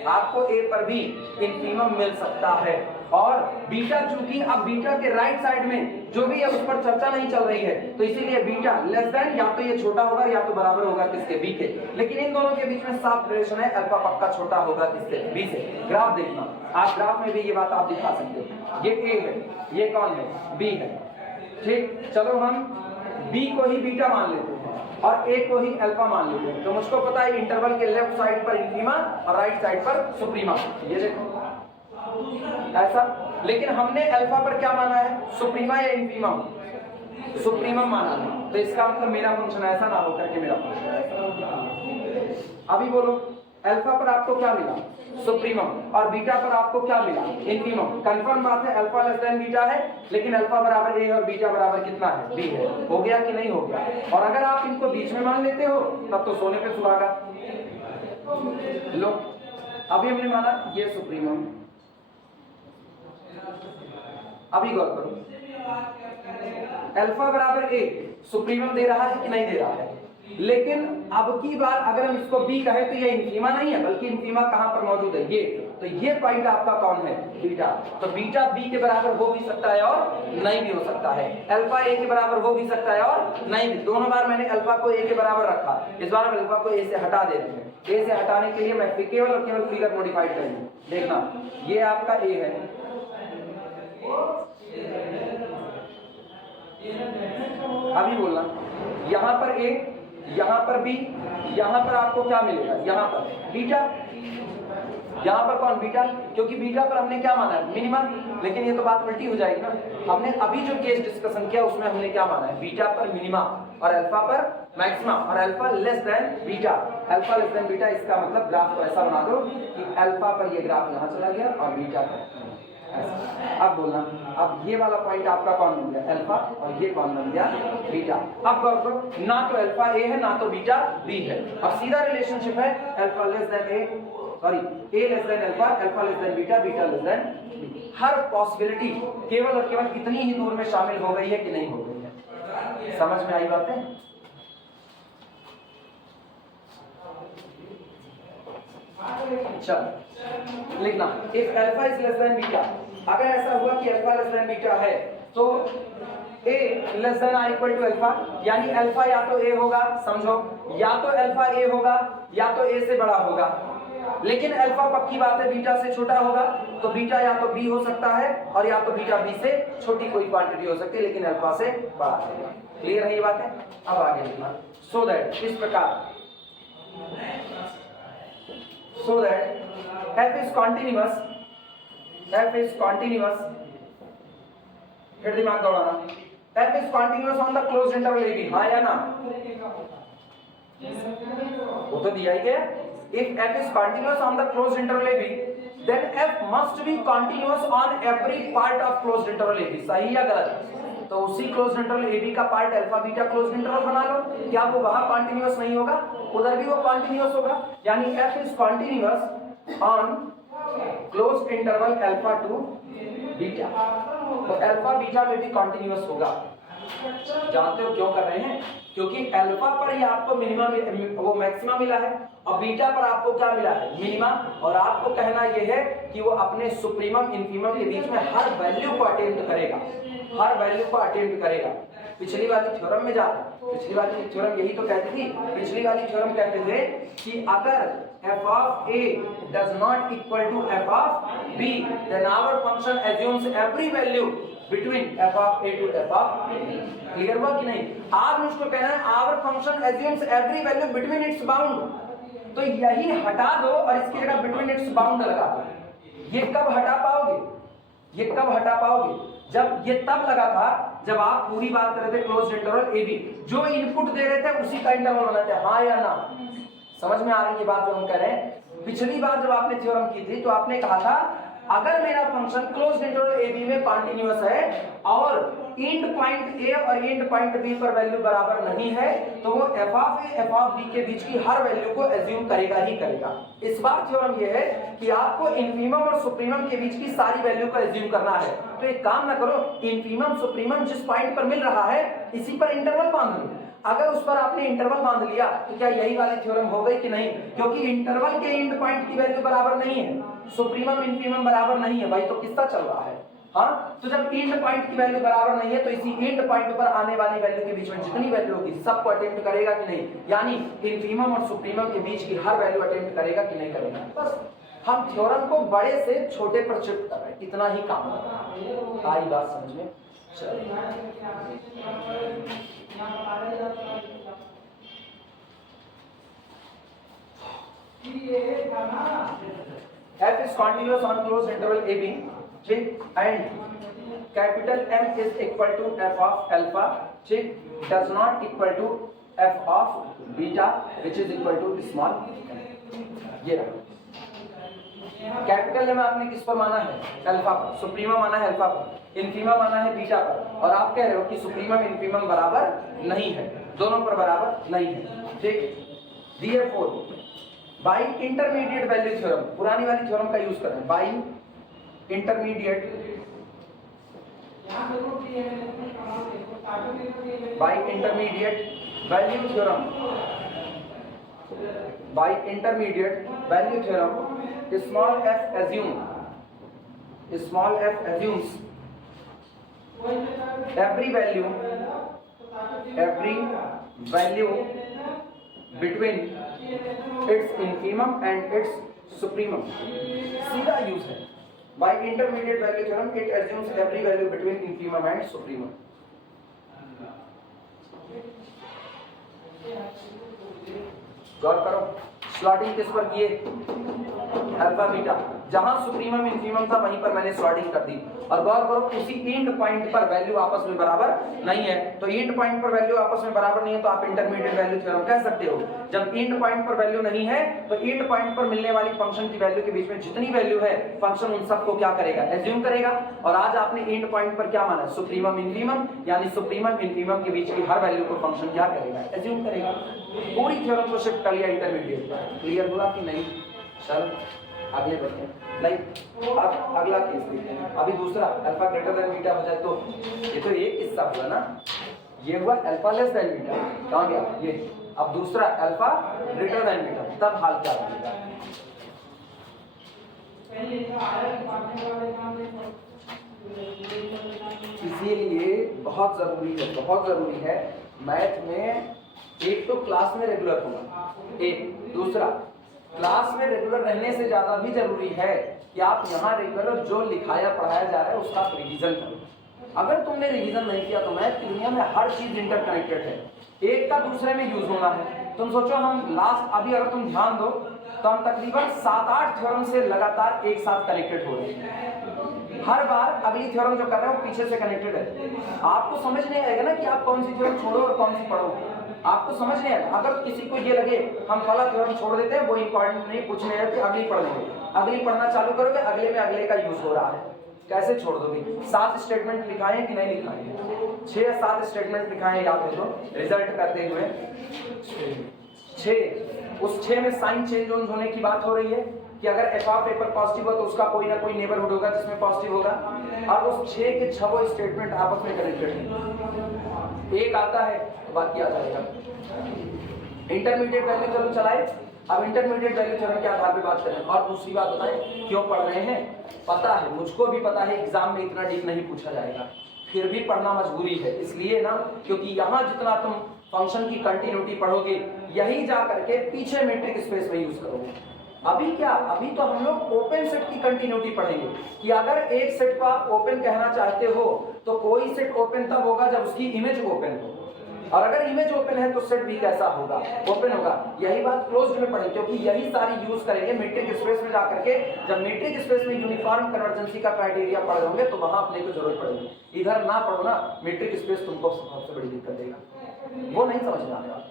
आपको ए पर भी इंफिनिमम मिल सकता है। और बीटा चूंकि अब बीटा के राइट साइड में जो भी है उस पर चर्चा नहीं चल रही है, तो इसीलिए बीटा लेस देन या तो ये छोटा होगा या तो बराबर होगा किसके, बी के। लेकिन इन दोनों के बीच में साफ रिलेशन है, अल्फा पक्का छोटा होगा किससे, बी से। ग्राफ देखना, आप ग्राफ में भी ये बात आप दिखा सकते हो। ये ए है, ये कौन है, बी है, ठीक। चलो हम बी को ही बीटा मान लेते हैं और ए को ही अल्फा मान लेते हैं। तो मुझको पता है इंटरवल के लेफ्ट साइड पर इंफीमा और राइट साइड पर सुप्रीमा, ये देखो ऐसा। लेकिन हमने अल्फा पर क्या माना है, सुप्रीमा या इंफीमम, सुप्रीमम माना है। तो इसका मतलब मेरा फंक्शन ऐसा ना होकर के मेरा फंक्शन। अभी बोलो, अल्फा पर आपको क्या मिला, सुप्रीमम, और बीटा पर आपको क्या मिला, इंफीमम। कंफर्म बात है अल्फा लेस देन बीटा है, लेकिन अल्फा बराबर ए और बीटा बराबर कितना है, बी है। हो गया कि नहीं हो गया? और अगर आप इनको बीच में मान लेते हो तब तो सोने पे सुहागा। लो अभी हमने माना ये सुप्रीमम, अभी गौर करो, अल्फा बराबर ए सुप्रीमम दे रहा है कि नहीं दे रहा है। लेकिन अब की बार अगर हम इसको बी कहें तो ये इंफीमा नहीं है, बल्कि इंफीमा कहां पर मौजूद है, ये। तो ये पॉइंट आपका कौन है, बीटा। तो बीटा बी के बराबर हो भी सकता है और नहीं भी हो सकता है, अल्फा ए के बराबर हो भी सकता है और नहीं भी। दोनों बार मैंने अल्फा को ए के बराबर रखा, इस बार हम अल्फा को ए से हटा देते हैं। ए से हटाने के लिए मैं केवल और केवल फिगर मॉडिफाइड करूंगा। देखना, ये आपका ए है, अभी बोलना, यहां पर ए, यहां पर बी, यहां पर आपको क्या मिलेगा, यहां पर बीटा, यहां पर कौन, बीटा, क्योंकि बीटा पर हमने क्या माना है, मिनिमम। लेकिन ये तो बात उल्टी हो जाएगी ना, हमने अभी जो केस डिस्कशन किया उसमें हमने क्या माना है, बीटा पर मिनिमा और अल्फा पर मैक्सिमा और alpha less than beta. Alpha less than beta, इसका मतलब ग्राफ को ऐसा बना दो कि अल्फा पर ये ग्राफ यहां चला गया और बीटा पर। अब बोलना, अब ये वाला पॉइंट आपका कौन बन गया, अल्फा, और ये कौन बन गया, बीटा। अब गौर करो, ना तो अल्फा ए है ना तो बीटा बी है। अब सीधा रिलेशनशिप है alpha less than A, sorry A less than alpha, alpha less than beta, beta less than B. हर पॉसिबिलिटी केवल और केवल इतनी ही दूर में शामिल हो गई है कि नहीं हो गई है। समझ में आई बातें? चल लिखना, if alpha is less than beta, अगर ऐसा हुआ कि अल्फा लेस देन बीटा है तो ए लेस देन और इक्वल टू अल्फा, यानी अल्फा या तो ए होगा, समझो, या तो अल्फा ए होगा या तो ए से बड़ा होगा। लेकिन अल्फा पक्की बात है बीटा से छोटा होगा, तो बीटा या तो बी हो सकता है और या तो बीटा बी से छोटी कोई क्वांटिटी हो सकती है, लेकिन अल्फा से बड़ा है। क्लियर है ये बात है? अब आगे लिखना, सो दैट इस प्रकार, so that f is continuous, फिर दिमाग दौड़ाना, f is continuous on the closed interval AB, हाँ या ना? वो तो दिया ही गया। If f is continuous on the closed interval AB, then f must be continuous on every part of closed interval AB, सही या गलत? तो उसी क्लोज्ड इंटरवल AB का part alpha beta closed interval बना लो, क्या वो वहां कॉन्टिन्यूअस नहीं होगा? उधर भी वो कॉन्टिन्यूअस होगा, यानी f is continuous on closed interval alpha two beta, तो अल्फा बीटा में भी कॉन्टिन्यूअस होगा। जानते हो क्यों कर रहे हैं? क्योंकि अल्फा पर ही आपको मिनिमा वो मैक्सिमा मिला है और बीटा पर आपको क्या मिला है? मिनिमा। और आपको कहना यह है कि वो अपने सुप्रीमम इन्फीमम के बीच में हर वैल्यू को अटेम्प्ट करेगा, हर वैल्यू को अटेम्प्ट करेगा। पिछली वाली थ्योरम में जा रहा है, पिछली वाली थ्योरम यही तो कहती थी, पिछली वाली थ्योरम कहते थे कि अगर f of a does not equal to f of b, then our function assumes every value between f of a to f of b। Clear हुआ कि नहीं? आप मुझको कहना है our function assumes every value between its bound, तो यही हटा दो और इसकी जगह between its bound लगा दो। ये कब हटा पाओगे? ये कब हटा पाओगे? जब ये तब लगा था जब आप पूरी बात कर रहे थे क्लोज्ड इंटरवल ए बी, जो इनपुट दे रहे थे उसी का इंटरवल बनाते हैं, हाँ या ना? समझ में आ रही है बात जो हम कर रहे हैं? पिछली बार जब आपने थ्योरम की थी तो आपने कहा था अगर मेरा फंक्शन क्लोज्ड इंटरवल ए बी में कॉन्टिन्यूअस है और एंड पॉइंट ए और एंड पॉइंट बी पर वैल्यू बराबर नहीं है तो वो f of a f of b के बीच की हर वैल्यू को एज्यूम करेगा ही करेगा। इस बार थ्योरम ये है कि आपको इन्फीमम और सुप्रीमम के बीच की सारी वैल्यू को एज्यूम करना है। तो एक काम ना करो, इन्फीमम सुप्रीमम जिस पॉइंट पर मिल रहा है इसी पर इंटरवल बांध लो। अगर उस पर आपने इंटरवल बांध लिया तो क्या यही वाली थ्योरम हो गई कि नहीं? क्योंकि इंटरवल के एंड पॉइंट की वैल्यू बराबर नहीं है, सुप्रीमम इन्फीमम बराबर नहीं है भाई, तो किसका चल रहा है? हाँ, तो जब एंड पॉइंट की वैल्यू बराबर नहीं है तो इसी एंड पॉइंट पर आने वाली वैल्यू के बीच में जितनी वैल्यू होगी सबको अटेम्प्ट करेगा कि नहीं? यानी इन्फीमम और सुप्रीमम के बीच की हर वैल्यू अटेम्प्ट करेगा कि नहीं करेगा? बस हम थ्योरम को बड़े से छोटे पर शिफ्ट कर रहे हैं, इतना ही काम है। आई बात समझ में? F is continuous on closed interval AB, and capital M is equal to f of alpha, does not equal to f of beta, which is equal to small m। ये रहा कैपिटल M आपने किस पर माना है? Alpha पर। Supremum माना है अल्फा पर, इन्फीमम माना है बीटा पर, और आप कह रहे हो कि सुप्रीमम इन्फीमम बराबर नहीं है, दोनों पर बराबर नहीं है। ठीक, therefore by intermediate value theorem, पुरानी वाली थ्योरम का यूज कर रहे हैं, by intermediate value theorem, by intermediate value theorem, small f assumes every value between its infimum and its supremum। सीधा यूज है by intermediate value theorem, it assumes every value between infimum and supremum। गौर करो, slotting किस पर किए? Alpha beta, जहां supremum infimum था वहीं पर मैंने स्लॉटिंग कर दी। और गौर करो उसी एंड पॉइंट पर वैल्यू आपस में बराबर नहीं है, तो एंड पॉइंट पर वैल्यू आपस में बराबर नहीं है तो आप इंटरमीडिएट वैल्यू थ्योरम कह सकते हो। जब एंड पॉइंट पर वैल्यू नहीं है तो एंड पॉइंट पर मिलने वाली फंक्शन की वैल्यू के बीच में जितनी वैल्यू है फंक्शन उन सबको क्या करेगा? एज्यूम करेगा। और आज आपने एंड पॉइंट पर क्या माना? सुप्रीमम इन्फीमम, यानी सुप्रीमम इन्फीमम के बीच की हर वैल्यू को फंक्शन क्या करेगा? एज्यूम करेगा। पूरी थ्योरम को शिफ्ट कर लिया इंटरमीडिएट पर। क्लियर हुआ कि नहीं? चल आगे बढ़ते हैं। लाइक अब अगला केस देखते हैं। अभी दूसरा अल्फा ग्रेटर देन बीटा हो जाए तो ये तो एक किस्सा हुआ ना, ये हुआ अल्फा लेस देन बीटा, कहाँ गया ये? अब दूसरा अल्फा ग्रेटर देन बीटा, तब हाल क्या होगा? इसीलिए बहुत जरूरी है मैथ में एक तो क्लास में रेगुलर होना, एक दूसरा क्लास में रेगुलर रहने से ज्यादा भी जरूरी है कि आप यहाँ रेगुलर जो लिखाया पढ़ाया जा रहा है उसका रिवीजन करो। अगर तुमने रिवीजन नहीं किया तो मैथ की दुनिया में हर चीज इंटरकनेक्टेड है, एक का दूसरे में यूज होना है। तुम सोचो हम लास्ट अभी अगर तुम ध्यान दो तो हम तकरीबन 7-8 थ्योरम से लगातार एक साथ कनेक्टेड हो रहे हैं। हर बार अगली थ्योरम जो कर रहे हो पीछे से कनेक्टेड है। आपको समझ नहीं आएगा ना कि आप कौन सी थ्योरम छोड़ो और कौन सी पढ़ो, आपको समझ नहीं आएगा। अगर किसी को ये लगे हम फला थ्योरम छोड़ देते हैं, वो इंपॉर्टेंट नहीं, पूछने आए थे अगली पढ़ लेंगे, अगली पढ़ना चालू करोगे, अगले में अगले का यूज हो रहा है, कैसे छोड़ दोगे? 7 स्टेटमेंट लिखाए हैं कि नहीं लिखाए हैं? 6 या 7 स्टेटमेंट लिखाए हैं, याद हो तो रिजल्ट करते हुए 6। उस 6 में साइन चेंज होने की बात हो रही है कि अगर एफ ऑफ ए पर पॉजिटिव हो तो उसका कोई ना कोई नेबरहुड होगा जिसमें पॉजिटिव होगा, और उस 6 के 6 स्टेटमेंट आपस में कनेक्टेड है। एक आता है बाकी आ जाएगा। इंटरमीडिएट वैल्यू थ्योरम चलाए। अब इंटरमीडिएट वैल्यू थ्योरम के आधार पे बात करें। और दूसरी बात बताएं क्यों पढ़ रहे हैं? पता है, मुझको भी पता है एग्जाम में इतना डीप नहीं पूछा जाएगा, फिर भी पढ़ना मजबूरी है। इसलिए ना, क्योंकि यहाँ जितना तुम फंक्शन की कंटिन्यूटी पढ़ोगे यही जा करके पीछे मैट्रिक स्पेस में यूज करोगे। अभी क्या, अभी तो हम लोग ओपन सेट की कंटिन्यूटी पढ़ेंगे कि अगर एक सेट को आप ओपन कहना चाहते हो तो कोई सेट ओपन तब होगा जब उसकी इमेज ओपन हो, और अगर इमेज ओपन है तो सेट भी कैसा होगा? ओपन होगा। यही बात क्लोज्ड में पढ़ेंगे क्योंकि यही सारी यूज करेंगे मैट्रिक स्पेस में जाकर के। जब मैट्रिक स्पेस में यूनिफॉर्म कन्वर्जेंसी का क्राइटेरिया पढ़ रहोगे तो वहां अपने को जरूरत पड़ेगी। इधर ना पढ़ो ना, मैट्रिक स्पेस तुमको सबसे बड़ी दिक्कत देगा, वो नहीं समझ में आएगा।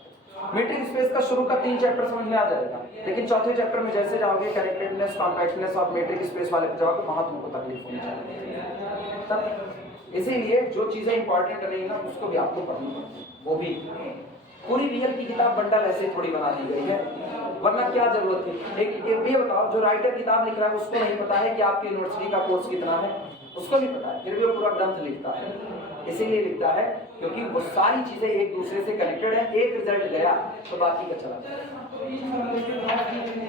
मैट्रिक स्पेस का शुरू का 3 चैप्टर समझ में आ जाएगा, लेकिन चौथे चैप्टर में जैसे जाओगे connectedness compactness of matric space वाले पे जाओगे, वहां तुमको तकलीफ होनी चाहिए। तब इसीलिए जो चीजें इंपॉर्टेंट रहेंगी ना उसको भी आपको पढ़नी पड़ेगी। वो भी पूरी रियल की किताब बंडल ऐसे थोड़ी बना दी गई है, वरना क्या जरूरत थी? एक ये बताओ, जो राइटर किताब लिख रहा है उसको नहीं पता है कि आपकी यूनिवर्सिटी का कोर्स कितना है? उसको भी पता है, फिर भी वो पूरा ग्रंथ लिखता है। इसीलिए लिखता है क्योंकि वो सारी चीजें एक दूसरे से कनेक्टेड है। एक रिजल्ट गया तो बाकी का चला जाएगा।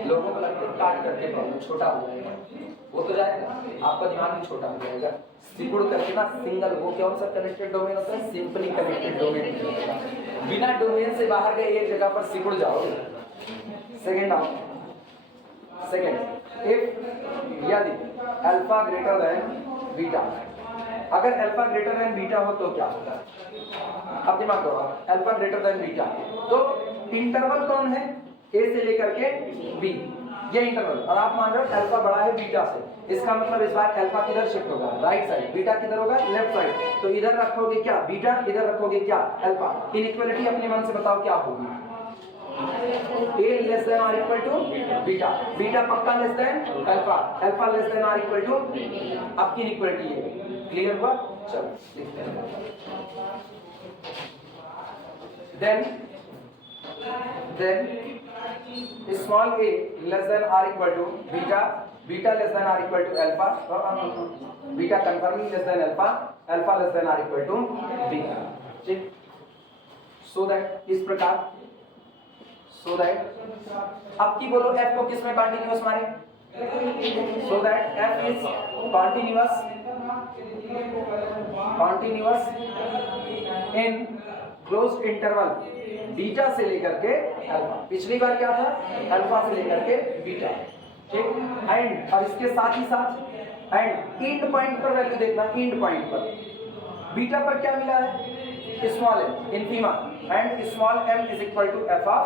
लोगों को लगता है काट करके प्रॉब्लम छोटा हो जाएगा, वो तो जाएगा, आपका दिमाग भी छोटा हो जाएगा। सिकुड़ करके ना सिंगल, वो कौन सा कनेक्टेड डोमेन होता है? Simply connected domain. बिना डोमेन से बाहर गए एक जगह पर सिकुड़ जाओगे। सेकेंड आओ, सेकेंड इफ यदि अल्फा ग्रेटर देन बीटा, अगर अल्फा ग्रेटर देन बीटा हो तो क्या होगा? अब दिमाग लगाओ, अल्फा ग्रेटर देन बीटा तो इंटरवल कौन है? ए से लेकर के बी, ये इंटरवल, और आप मान रहे हो अल्फा बड़ा है बीटा से, इसका मतलब इस बार अल्फा किधर शिफ्ट होगा? Right side. बीटा किधर होगा? Left side. तो इधर रखोगे क्या? बीटा, इधर रखोगे क्या? अल्फा। इनइक्वालिटी अपने मन से बताओ क्या होगी? A less than or equal to beta, beta पक्का less than alpha, alpha less than और इक्वल टू आपकी इनइक्वालिटी है। क्लियर हुआ? चलो लिखते हैं। then small a less than or equal to beta, beta less than or equal to alpha, beta confirming less than alpha, alpha less than or equal to beta। ठीक, so that इस प्रकार, so that अब की बोलो f को किस में continuous मारे? so that f is continuous in closed interval beta से लेकर के अल्फा। पिछली बार क्या था? अल्फा से लेकर के बीटा। ठीक, एंड और इसके साथ ही साथ एंड एंड पॉइंट पर वैल्यू देखना। एंड पॉइंट पर बीटा पर क्या मिला है? Small m infima, and small m is equal to f of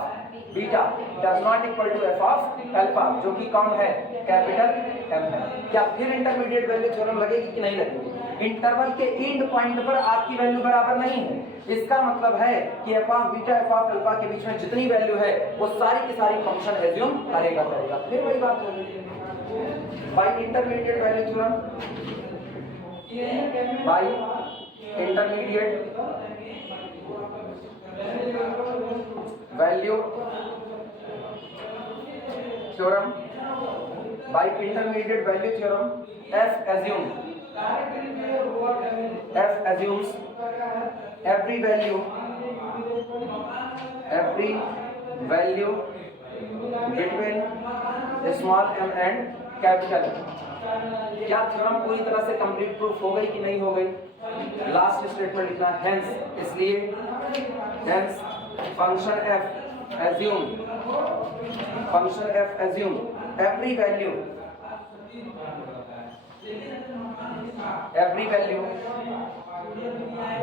beta does not equal to f of alpha, जो कि कौन है? कैपिटल M है। क्या फिर इंटरमीडिएट वैल्यू थ्योरम लगेगी कि नहीं लगेगी? इंटरवल के एंड पॉइंट पर आपकी वैल्यू बराबर नहीं है, इसका मतलब है कि F of beta F of alpha के बीच में जितनी वैल्यू है वो सारी की सारी फंक्शन एज्यूम करेगा। फिर वही बात होगी by intermediate value theorem, by intermediate value theorem, by intermediate value theorem f assumes every value between small m and capital M। क्या थ्योरम पूरी तरह से कंप्लीट प्रूफ हो गई कि नहीं हो गई? लास्ट स्टेटमेंट लिखना, हेंस, इसलिए hence function f assume function f assume every value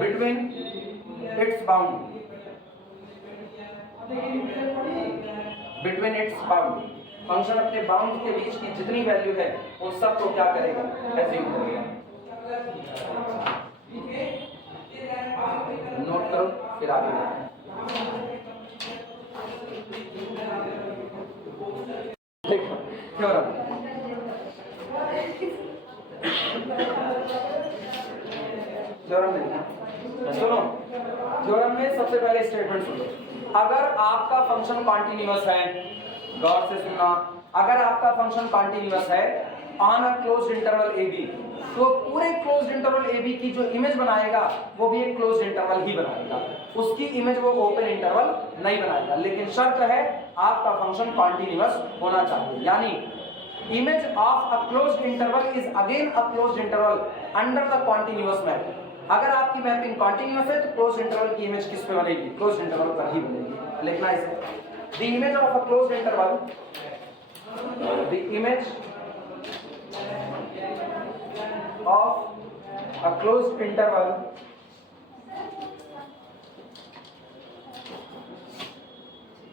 between its bound function अपने बाउंड के बीच की जितनी वैल्यू है वो सब को क्या करेगा, एज्यूम करेगा। नोट करो फिर आगे देखो थ्योरम। सुनो, थ्योरम में सबसे पहले स्टेटमेंट सुनो। अगर आपका फंक्शन कॉन्टिन्यूअस है, गौर से सुनना, अगर आपका फंक्शन कॉन्टिन्यूअस है on a closed interval A b, तो पूरे क्लोज्ड इंटरवल ए बी की जो इमेज बनाएगा वो भी एक क्लोज्ड इंटरवल ही बनाएगा, उसकी इमेज वो ओपन इंटरवल नहीं बनाएगा। लेकिन शर्त है आपका फंक्शन कॉन्टिन्यूअस होना चाहिए, यानी image of a closed interval is again a closed interval under the continuous map. अगर आपकी मैपिंग कॉन्टिन्यूअस है तो क्लोज्ड इंटरवल की इमेज किस पे बनेगी, क्लोज्ड इंटरवल पर ही बनेगी। लिखना इसे, the image of a closed interval, the image of a closed interval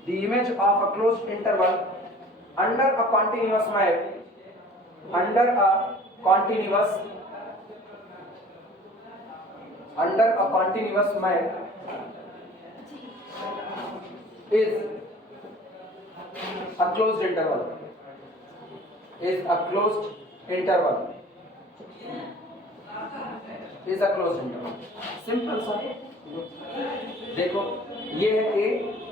the image of a closed interval under a continuous map is a closed interval simple सा। देखो ये है ए,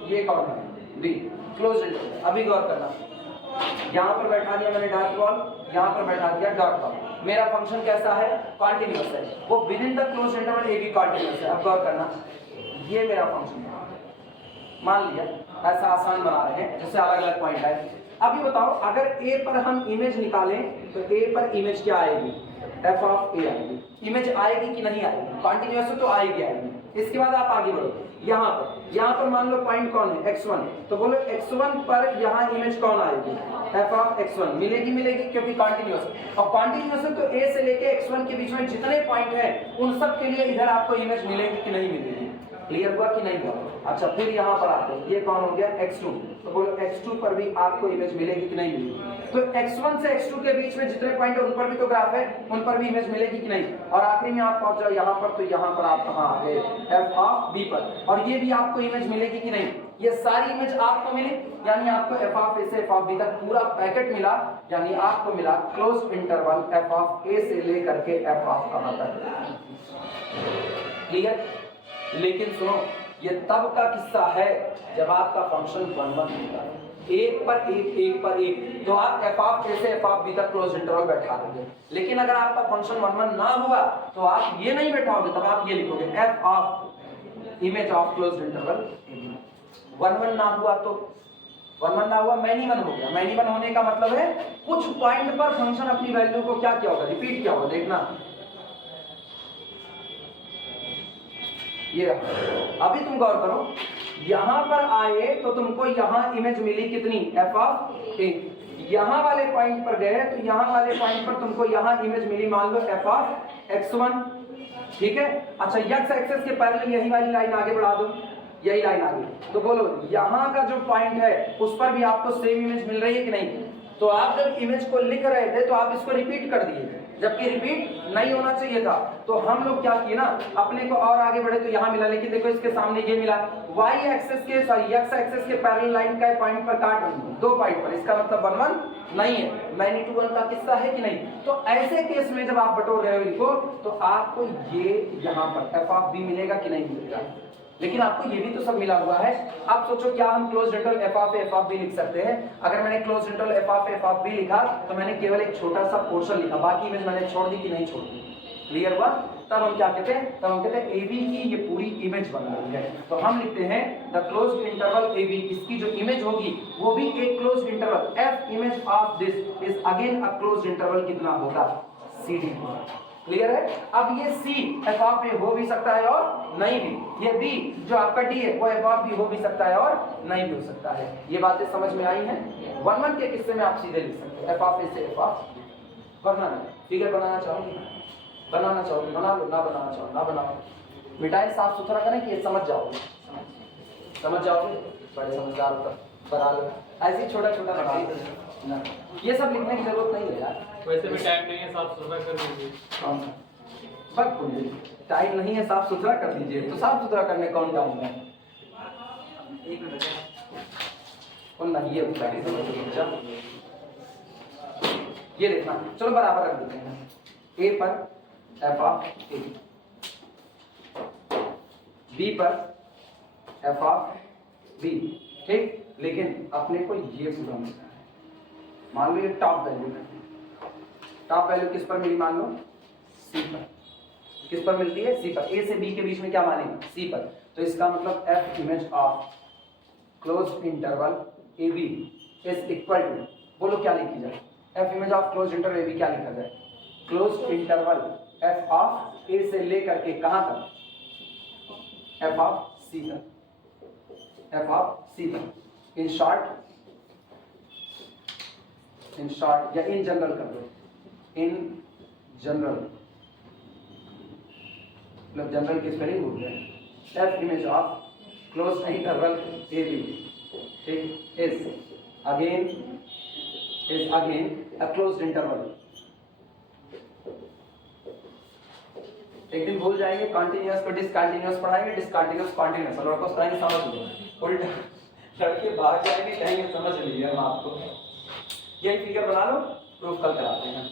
ये कौन है बी, क्लोज्ड इंटरवल। अभी गौर करना, यहां पर बैठा दिया मैंने डार्क बॉल, यहां पर बैठा दिया डार्क बॉल। मेरा फंक्शन कैसा है, कॉन्टिन्यूअस है, वो within the closed interval A b continuous है। अब गौर करना, ये मेरा फंक्शन है, मान लिया ऐसा आसान बना रहे हैं जैसे अलग अलग पॉइंट है। अभी बताओ अगर ए पर हम इमेज निकालें तो ए पर इमेज क्या आएगी, एफ ऑफ ए आएगी। इमेज आएगी कि नहीं आएगी, कॉन्टिन्यूअस तो आएगी। इसके बाद आप आगे बढ़ो, यहाँ पर मान लो पॉइंट कौन है, x1, तो बोलो x1 पर यहाँ इमेज कौन आएगी, एफ ऑफ x1 मिलेगी क्योंकि कॉन्टिन्यूअस है। और कॉन्टिन्यूअस है तो a से लेके x1 के बीच में जितने पॉइंट हैं उन सब के लिए इधर आपको इमेज मिलेगी कि नहीं मिलेगी। क्लियर हुआ कि नहीं हुआ? अच्छा फिर यहाँ पर आते हैं, ये कौन हो गया x2, तो बोलो x2 पर भी आपको इमेज मिलेगी कि नहीं मिलेगी। तो x1 से x2 के बीच में जितने पॉइंट है उन पर भी तो ग्राफ है, उन पर भी इमेज मिलेगी कि नहीं। और आखिरी में आप पहुंच जाओ यहाँ पर, तो यहाँ पर आप कहाँ आ गए, f ऑफ b पर, और ये भी आपको इमेज मिलेगी कि नहीं। ये सारी इमेज आपको मिली, यानी आपको f ऑफ a से f ऑफ b तक पूरा पैकेट मिला, यानी आपको मिला closed interval f of a से लेकर के f ऑफ कहाँ तक। क्लियर? लेकिन सुनो, ये तब का किस्सा है जब आपका फंक्शन 1 1 होता है, एक पर एक, तो आप f ऑफ a से f ऑफ b तक क्लोज इंटरवल बैठा देंगे। लेकिन अगर आपका फंक्शन 1 1 ना हुआ तो आप ये नहीं बैठाओगे, तब आप ये लिखोगे f of image of close interval. 1 1 ना हुआ तो 1 1 ना हुआ, मैनी 1 हो गया। मैनी 1 होने का मतलब है कुछ पॉइंट पर फंक्शन अपनी वैल्यू को क्या किया होगा, रिपीट किया होगा। देखना ये अभी तुम गौर करो, यहां पर आए तो तुमको यहां इमेज मिली कितनी, f ऑफ a। यहां वाले पॉइंट पर गए तो यहां वाले पॉइंट पर तुमको यहां इमेज मिली, मान लो f ऑफ x1, ठीक है। अच्छा x एक्सिस के पैरेलल यही वाली लाइन आगे बढ़ा दो, यही लाइन आगे, तो बोलो यहां का जो पॉइंट है उस पर भी आपको सेम इमेज मिल रही है कि नहीं। तो आप जब इमेज को लिख रहे थे तो आप इसको रिपीट कर दिए, जबकि रिपीट नहीं होना चाहिए था। तो हम लोग क्या किए ना, अपने को और आगे बढ़े तो यहाँ मिला, लेकिन देखो इसके सामने ये मिला, y एक्सिस के x एक्सिस के पैरेलल लाइन का पॉइंट पर काट दो पॉइंट पर, इसका मतलब 1 1 नहीं है, मैनी टू 1 का किस्सा है कि नहीं। तो ऐसे केस में जब आप बटोर रहे हो इनको, तो आपको ये यहाँ पर f ऑफ b मिलेगा कि नहीं मिलेगा। लेकिन आपको ये भी तो सब मिला हुआ है। आप सोचो क्या हम close interval f of b लिख सकते हैं। अगर मैंने close interval f of b लिखा तो मैंने केवल एक छोटा सा पोर्शन लिखा, बाकी इमेज मैंने छोड़ दी कि नहीं छोड़ दी। क्लियर हुआ? तब हम क्या कहते हैं, तब हम कहते हैं ab की ये पूरी इमेज बन रही है। तो हम लिखते हैं द क्लोज्ड इंटरवल ab, इसकी जो इमेज होगी वो भी एक closed interval, f image of this is again a closed interval कितना होगा, cd। क्लियर है? अब ये सी एफ ऑफ ए हो भी सकता है और नहीं भी, ये बी जो आपका डी है वो एफ ऑफ बी हो भी सकता है और नहीं भी हो सकता है। ये बातें समझ में आई हैं? 1-1 के किस्से में आप सीधे लिख सकते हो एफ ऑफ ए से एफ ऑफ, वरना फिगर बनाना चाहोगे, बनाना चाहोगे बना लो, ना बनाना चाहो ना बनाओ, मिटाई साफ सुथरा करें कि ये समझ जाओगे, समझ जाओगे, बड़े समझदार होकर बना लो, ऐसे ही छोटा छोटा बना लो ना, ये सब लिखने की जरूरत नहीं है यार। वैसे भी टाइम नहीं है, साफ सुथरा कर लीजिए। टाइम नहीं है, साफ सुथरा कर दीजिए। तो साफ सुथरा करने कौन टाइम है? एक मिनट नहीं, ये पहले समझ लो। ये देखना, चलो बराबर रख देते हैं ए पर एफ ऑफ ए, बी पर एफ ऑफ बी, ठीक। लेकिन अपने को ये पूरा मिलता है, मान लो ये टॉप वैल्यू है, टॉप वैल्यू किस पर मिली? मान लो सी पर। किस पर मिलती है? सी पर। ए से बी के बीच में क्या मानेंगे? सी पर। तो इसका मतलब f image of close interval A b is equal to, बोलो क्या लिखी जाए? F image of close interval A b क्या लिखा जाए? Close interval f of a से लेकर के कहां तक? एफ ऑफ सी तक, एफ ऑफ सी तक। इन शॉर्ट या इन जनरल कर दो, इन जनरल, मतलब जनरल की स्पेलिंग भूल गए। F image of close interval A b, ठीक, is again a closed interval. एक दिन भूल जाएंगे कॉन्टिन्यूअस को डिसकंटिन्यूअस पढ़ाएंगे, डिसकंटिन्यूअस कॉन्टिन्यूअस, और लड़कों को समझ लो, उल्टा लड़के भाग जाएंगे कहेंगे समझ लीजिए हम आपको। यही फिगर बना लो, प्रूफ कल कराते हैं।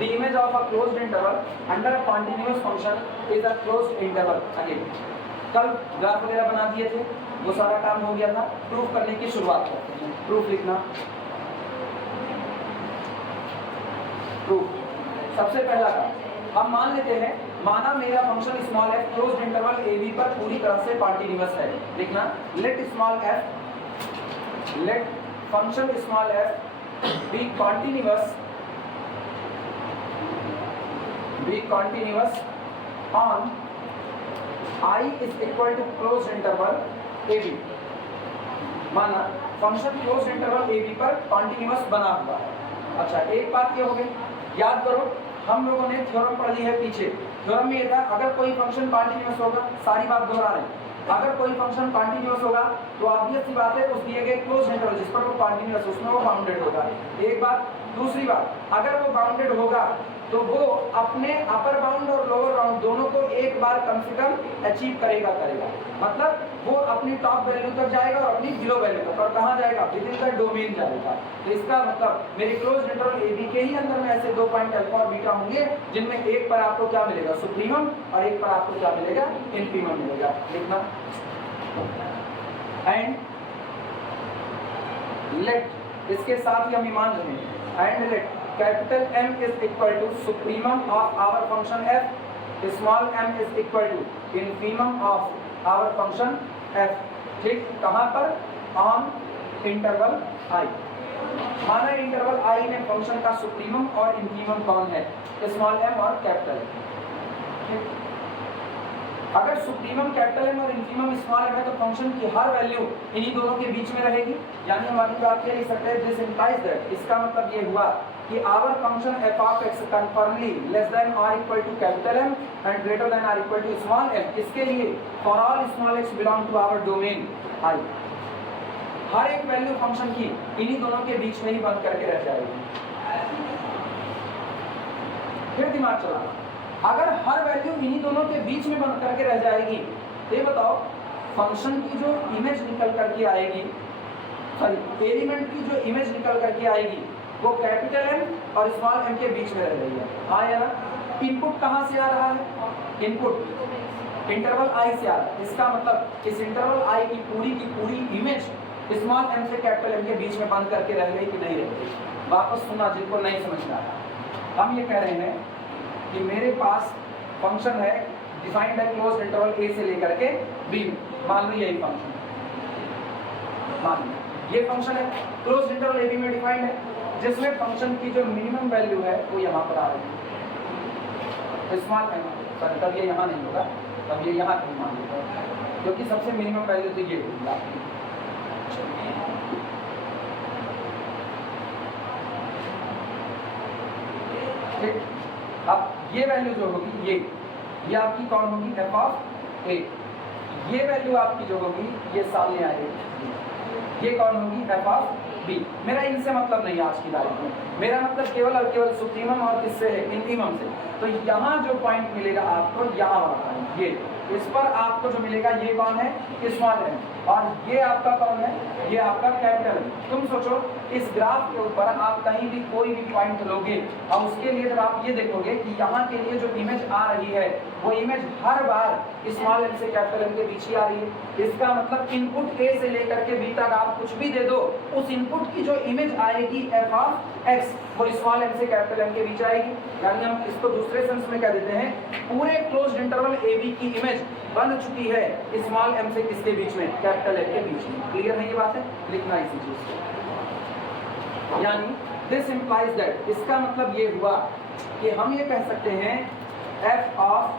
The image of a closed interval under a continuous function is a closed interval again। कल ग्राफ वगैरह बना दिए थे, वो सारा काम हो गया था। प्रूफ करने की शुरुआत करते हैं। प्रूफ लिखना, प्रूफ सबसे पहला काम हम मान लेते हैं, माना मेरा function small f closed interval ए बी पर पूरी तरह से कॉन्टिन्यूअस है। लिखना, let small f, let function small f be continuous on I is equal to closed interval AB। माना फंक्शन क्लोज्ड इंटरवल AB पर कॉन्टिन्यूअस बना हुआ है। अच्छा, एक बात ये हो गई, याद करो हम लोगों ने थ्योरम पढ़ ली है पीछे। थ्योरम में ये था, अगर कोई फंक्शन कॉन्टिन्यूअस होगा, सारी बात दोहरा रहे हैं, अगर कोई फंक्शन कॉन्टिन्यूअस होगा तो ऑब्वियस सी बात है उस दिए गए क्लोज इंटरवल जिस पर वो कॉन्टिन्यूअस उसमें वो बाउंडेड होगा। एक बात। दूसरी बात, अगर वो बाउंडेड होगा तो वो अपने अपर बाउंड और लोअर बाउंड दोनों को एक बार कम से कम अचीव करेगा। मतलब वो अपनी टॉप वैल्यू तक जाएगा और अपनी जीरो वैल्यू तक, और कहाँ जाएगा? विद इन द डोमेन जाएगा। तो इसका मतलब मेरे क्लोज इंटरवल ए बी के ही अंदर में ऐसे 2 पॉइंट अल्फा और बीटा होंगे, जिनमें एक पर आपको क्या मिलेगा? सुप्रीमम, और एक पर आपको क्या मिलेगा? इनफीमम मिलेगा। लिखना, एंड लेट, इसके साथ ही हम मान रहे हैं, and let capital M is equal to supremum of our function f, small m is equal to infimum of our function f। ठीक, कहाँ पर? On interval I। माना इंटरवल I में फंक्शन का सुप्रीमम और इनफीमम कौन है? स्मॉल m और कैपिटल M। अगर सुप्रीमम कैपिटल M और इनफीमम स्मॉल m है तो फंक्शन की हर वैल्यू इन्हीं दोनों के बीच में रहेगी। यानी हम अगली बात ये लिख सकते हैं, दिस इंप्लाइज दैट, इसका मतलब ये हुआ कि our function f of x conformally less than और equal to capital M and greater than और इक्वल टू स्मॉल m। इसके लिए for all small x belong to our domain I, हर एक वैल्यू फंक्शन की इन्हीं दोनों के बीच में ही बंद करके रह जाएगी। फिर दिमाग चला, अगर हर वैल्यू इन्हीं दोनों के बीच में बंद करके रह जाएगी तो ये बताओ फंक्शन की जो इमेज निकल करके आएगी, सॉरी एलिमेंट की जो इमेज निकल करके आएगी वो कैपिटल M और स्मॉल m के बीच में रह रही है। हाँ या ना? इनपुट कहाँ से आ रहा है? इनपुट इंटरवल I से आ रहा है। इसका मतलब इस इंटरवल I की पूरी इमेज स्मॉल m से कैपिटल M के बीच में बंद करके रह गई कि नहीं रह गई? वापस सुना जिनको नहीं समझ में आया। हम ये कह रहे हैं कि मेरे पास फंक्शन है डिफाइंड है क्लोज्ड इंटरवल A से लेकर के B, मान लो यही फंक्शन मान लो, ये फंक्शन है, क्लोज इंटरवल ए बी में डिफाइंड है, जिसमें फंक्शन की जो मिनिमम वैल्यू है वो यहाँ पर आ रही है स्मॉल एम, सॉरी तब ये यहाँ नहीं होगा, तब ये यहाँ कहीं मान लेगा, क्योंकि सबसे मिनिमम वैल्यू तो ये होगी आपकी। ठीक, अब ये वैल्यू जो होगी ये आपकी कौन होगी, एफ ऑफ ए। ये वैल्यू आपकी जो होगी ये सामने आएगी, ये कौन होगी, एफ ऑफ बी। मेरा इनसे मतलब नहीं है आज की तारीख में, मेरा मतलब केवल और केवल सुप्रीमम और किससे है, इंफीमम से। तो यहाँ जो पॉइंट मिलेगा आपको, यहाँ वाला पॉइंट, ये इस पर आपको जो मिलेगा ये कौन है, स्मॉल एम, और ये आपका कौन है, ये आपका कैपिटल है। तुम सोचो इस ग्राफ के ऊपर आप कहीं भी कोई भी पॉइंट लोगे और उसके लिए जब आप ये देखोगे कि यहाँ के लिए जो इमेज आ रही है वो इमेज हर बार स्मॉल एम से कैपिटल एम के बीच ही आ रही है। इसका मतलब इनपुट ए से लेकर के बी तक आप कुछ भी दे दो, उस इनपुट की जो इमेज आएगी एफ ऑफ एक्स वो स्मॉल एम से कैपिटल एम के बीच आएगी। यानी हम इसको दूसरे सेंस में क्या देते हैं, पूरे क्लोज्ड इंटरवल ए बी की इमेज बन चुकी है स्मॉल एम से किसके बीच में, कैपिटल एम के बीच में। क्लियर है ये बात है, लिखना इसी चीज को। यानी दिस इंप्लाइज दैट, इसका मतलब ये हुआ कि हम ये कह सकते हैं एफ ऑफ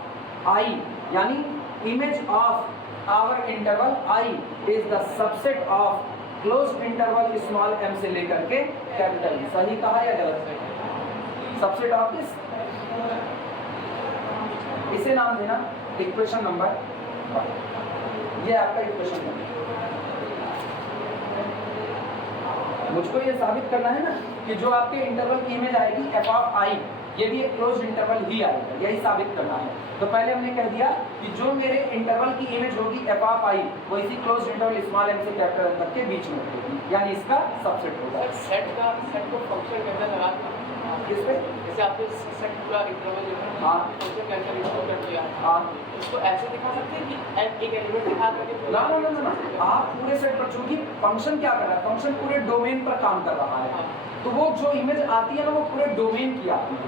आई यानी image of our interval I is the subset of closed interval small m से लेकर के कैपिटल एम। सही कहा या गलत? सबसेट ऑफ दिस, इसे नाम देना इक्वेशन नंबर 1। ये आपका इक्वेशन नंबर, मुझको ये साबित करना है ना कि जो आपके इंटरवल की इमेज आएगी एफ ऑफ आई, ये भी एक क्लोज्ड इंटरवल ही आएगा, यही साबित करना है। तो पहले हमने कह दिया कि जो मेरे इंटरवल की इमेज होगी एफ ऑफ आई वो इसी क्लोज्ड इंटरवल स्मॉल एम से कैपिटल एम तक के बीच में होगी, यानी इसका सबसेट होगा। सेट को फंक्शन के अंदर लगा के किस पे, जैसे आपने सेट पूरा इंटरवल जो है हाँ फंक्शन के अंदर इसको कर दिया, हाँ, इसको ऐसे दिखा सकते हैं कि एक एलिमेंट दिखा करके ना ना ना ना, आप पूरे सेट पर, चूंकि फंक्शन क्या कर रहा है, फंक्शन पूरे डोमेन पर काम कर रहा है, तो वो जो इमेज आती है ना वो पूरे डोमेन की आती है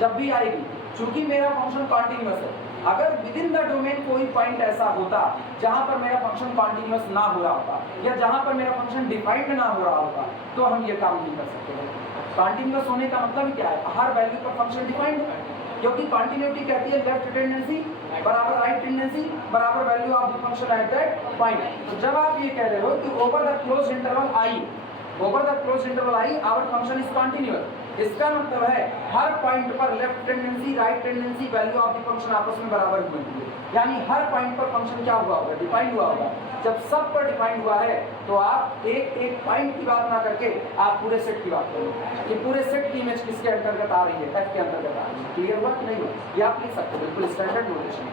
जब भी आएगी। चूंकि मेरा फंक्शन कॉन्टिन्यूअस है, अगर विद इन द डोमेन कोई पॉइंट ऐसा होता जहां पर मेरा फंक्शन कॉन्टिन्यूअस ना हो रहा होता या जहां पर मेरा फंक्शन डिफाइंड ना हो रहा होता तो हम ये काम नहीं कर सकते। कॉन्टिन्यूअस होने का मतलब क्या है, हर वैल्यू पर फंक्शन डिफाइंड है, क्योंकि कॉन्टिन्यूटी कहती है लेफ्ट टेंडेंसी बराबर राइट टेंडेंसी बराबर value of the function at that point. तो जब आप ये कह रहे हो कि over the closed interval I, over the closed interval I our function is continuous, इसका मतलब है हर पॉइंट पर left tendency right tendency value of the function आपस में बराबर हुए हैं, यानी हर पॉइंट पर फंक्शन क्या हुआ होगा, डिफाइंड हुआ होगा। जब सब पर डिफाइंड हुआ है तो आप एक एक पॉइंट की बात ना करके आप पूरे सेट की बात करो कि पूरे सेट की इमेज किसके अंतर्गत आ रही है, एफ के अंतर्गत आ रही है। क्लियर हुआ कि नहीं हुआ? ये आप लिख सकते हो बिल्कुल स्टैंडर्ड नोटेशन।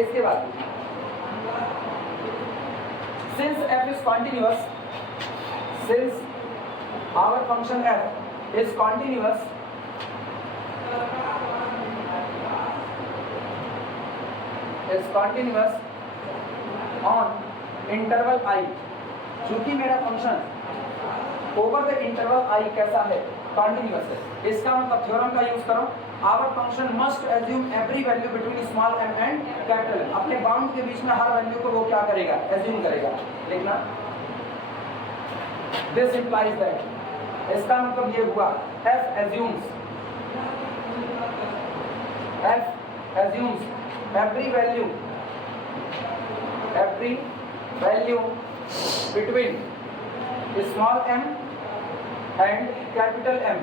इसके बाद since F is continuous, since our function f is continuous, on interval I, चूंकि मेरा function over the interval I कैसा है, कॉन्टिन्यूअस है, इसका मतलब थ्योरम का यूज करो, our function must assume every value between small m and capital M. अपने बाउंड के बीच में हर वैल्यू को वो क्या करेगा, एज्यूम करेगा। लिखना दिस इंप्लाइज दैट, इसका मतलब ये हुआ f assumes every value between small m and capital M.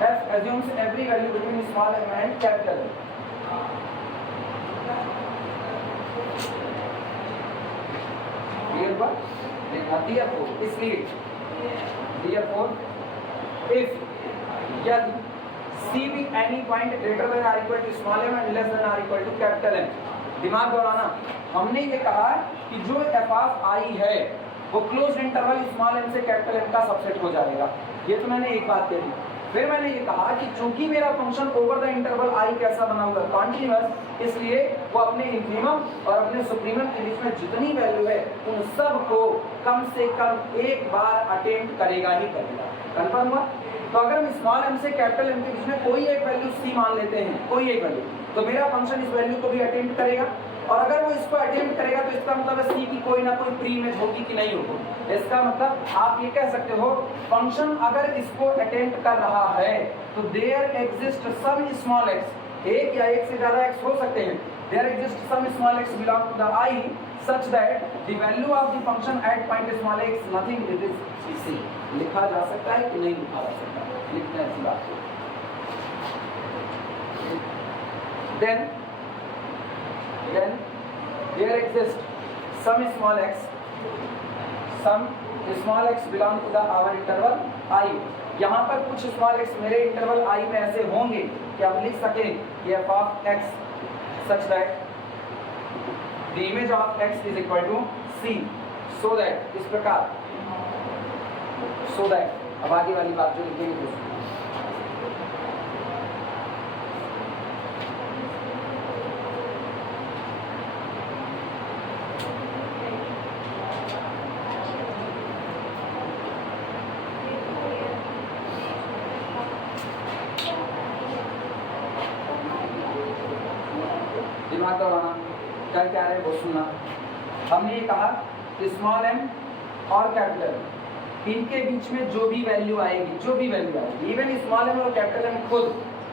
f assumes every value between small m and capital M. Clear हुआ? Therefore, if यदि C be any point greater than or equal to small m and less than or equal to capital M, दिमाग दौड़ाना, हमने ये कहा कि जो f of I है वो क्लोज्ड इंटरवल स्मॉल m से कैपिटल M का सबसेट हो जाएगा। ये तो मैंने एक बात कह दी। फिर मैंने ये कहा कि चूंकि मेरा function over the interval I कैसा बना हुआ है, कॉन्टिन्यूअस, इसलिए वो अपने इंफीमम और अपने सुप्रीमम के बीच में जितनी वैल्यू है उन सब को कम से कम एक बार अटेम्प्ट करेगा ही करेगा। कंफर्म हुआ? तो अगर हम स्मॉल m से कैपिटल M के बीच में कोई एक वैल्यू C मान लेते हैं, कोई एक वैल्यू, तो मेरा फंक्शन इस वैल्यू को भी अटेम्प्ट करेगा। और अगर वो इसको अटेम्प्ट करेगा तो इसका मतलब है सी की कोई ना कोई प्री इमेज होगी कि नहीं होगी। इसका मतलब आप ये कह सकते हो फंक्शन अगर इसको अटेम्प्ट कर रहा है तो there exist some small x, एक या एक से ज्यादा एक्स हो सकते हैं, there exist some small x belong to the I such that the value of the function at point small x nothing it is c। लिखा जा सकता है कि नहीं लिखा जा सकता, लिखते हैं ऐसी बात। then there exists some small x belong to the our interval I। यहाँ पर कुछ स्मॉल x मेरे इंटरवल I में ऐसे होंगे कि आप लिख सकें कि f of x such that the image of x is equal to c, so that इस प्रकार, so that अब आगे वाली बात जो लिखेंगे दिमाग दौड़ाना, क्या क्या है वो सुनना। हमने ये कहा स्मॉल m और कैपिटल M, इनके बीच में जो भी वैल्यू आएगी, इवन स्मॉल m और कैपिटल M खुद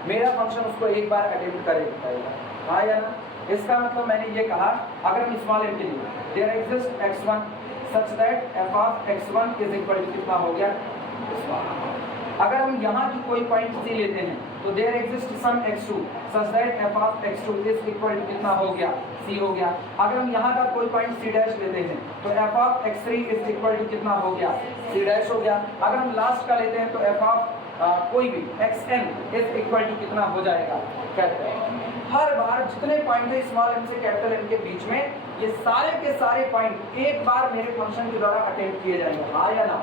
मेरा फंक्शन उसको एक बार अटेम्प्ट करेगा, हाँ या ना। इसका मतलब मैंने ये कहा अगर हम स्मॉल m के लिए there exist x1 such that f of x1 is equal to कितना हो गया, अगर हम यहाँ की कोई पॉइंट c लेते हैं तो there exist some x2 such that f of x2 is equal to कितना हो गया, c हो गया। अगर हम यहाँ का कोई पॉइंट c डैश लेते हैं तो f of x3 is equal to कितना हो गया, c डैश हो गया। अगर हम लास्ट का लेते हैं तो f ऑफ कोई भी xn इज इक्वल टू कितना हो जाएगा, कैपिटल। हर बार जितने पॉइंट है स्मॉल m से कैपिटल M के बीच में, ये सारे के सारे पॉइंट एक बार मेरे फंक्शन के द्वारा अटेम्प्ट किए जाएंगे, हाँ या ना।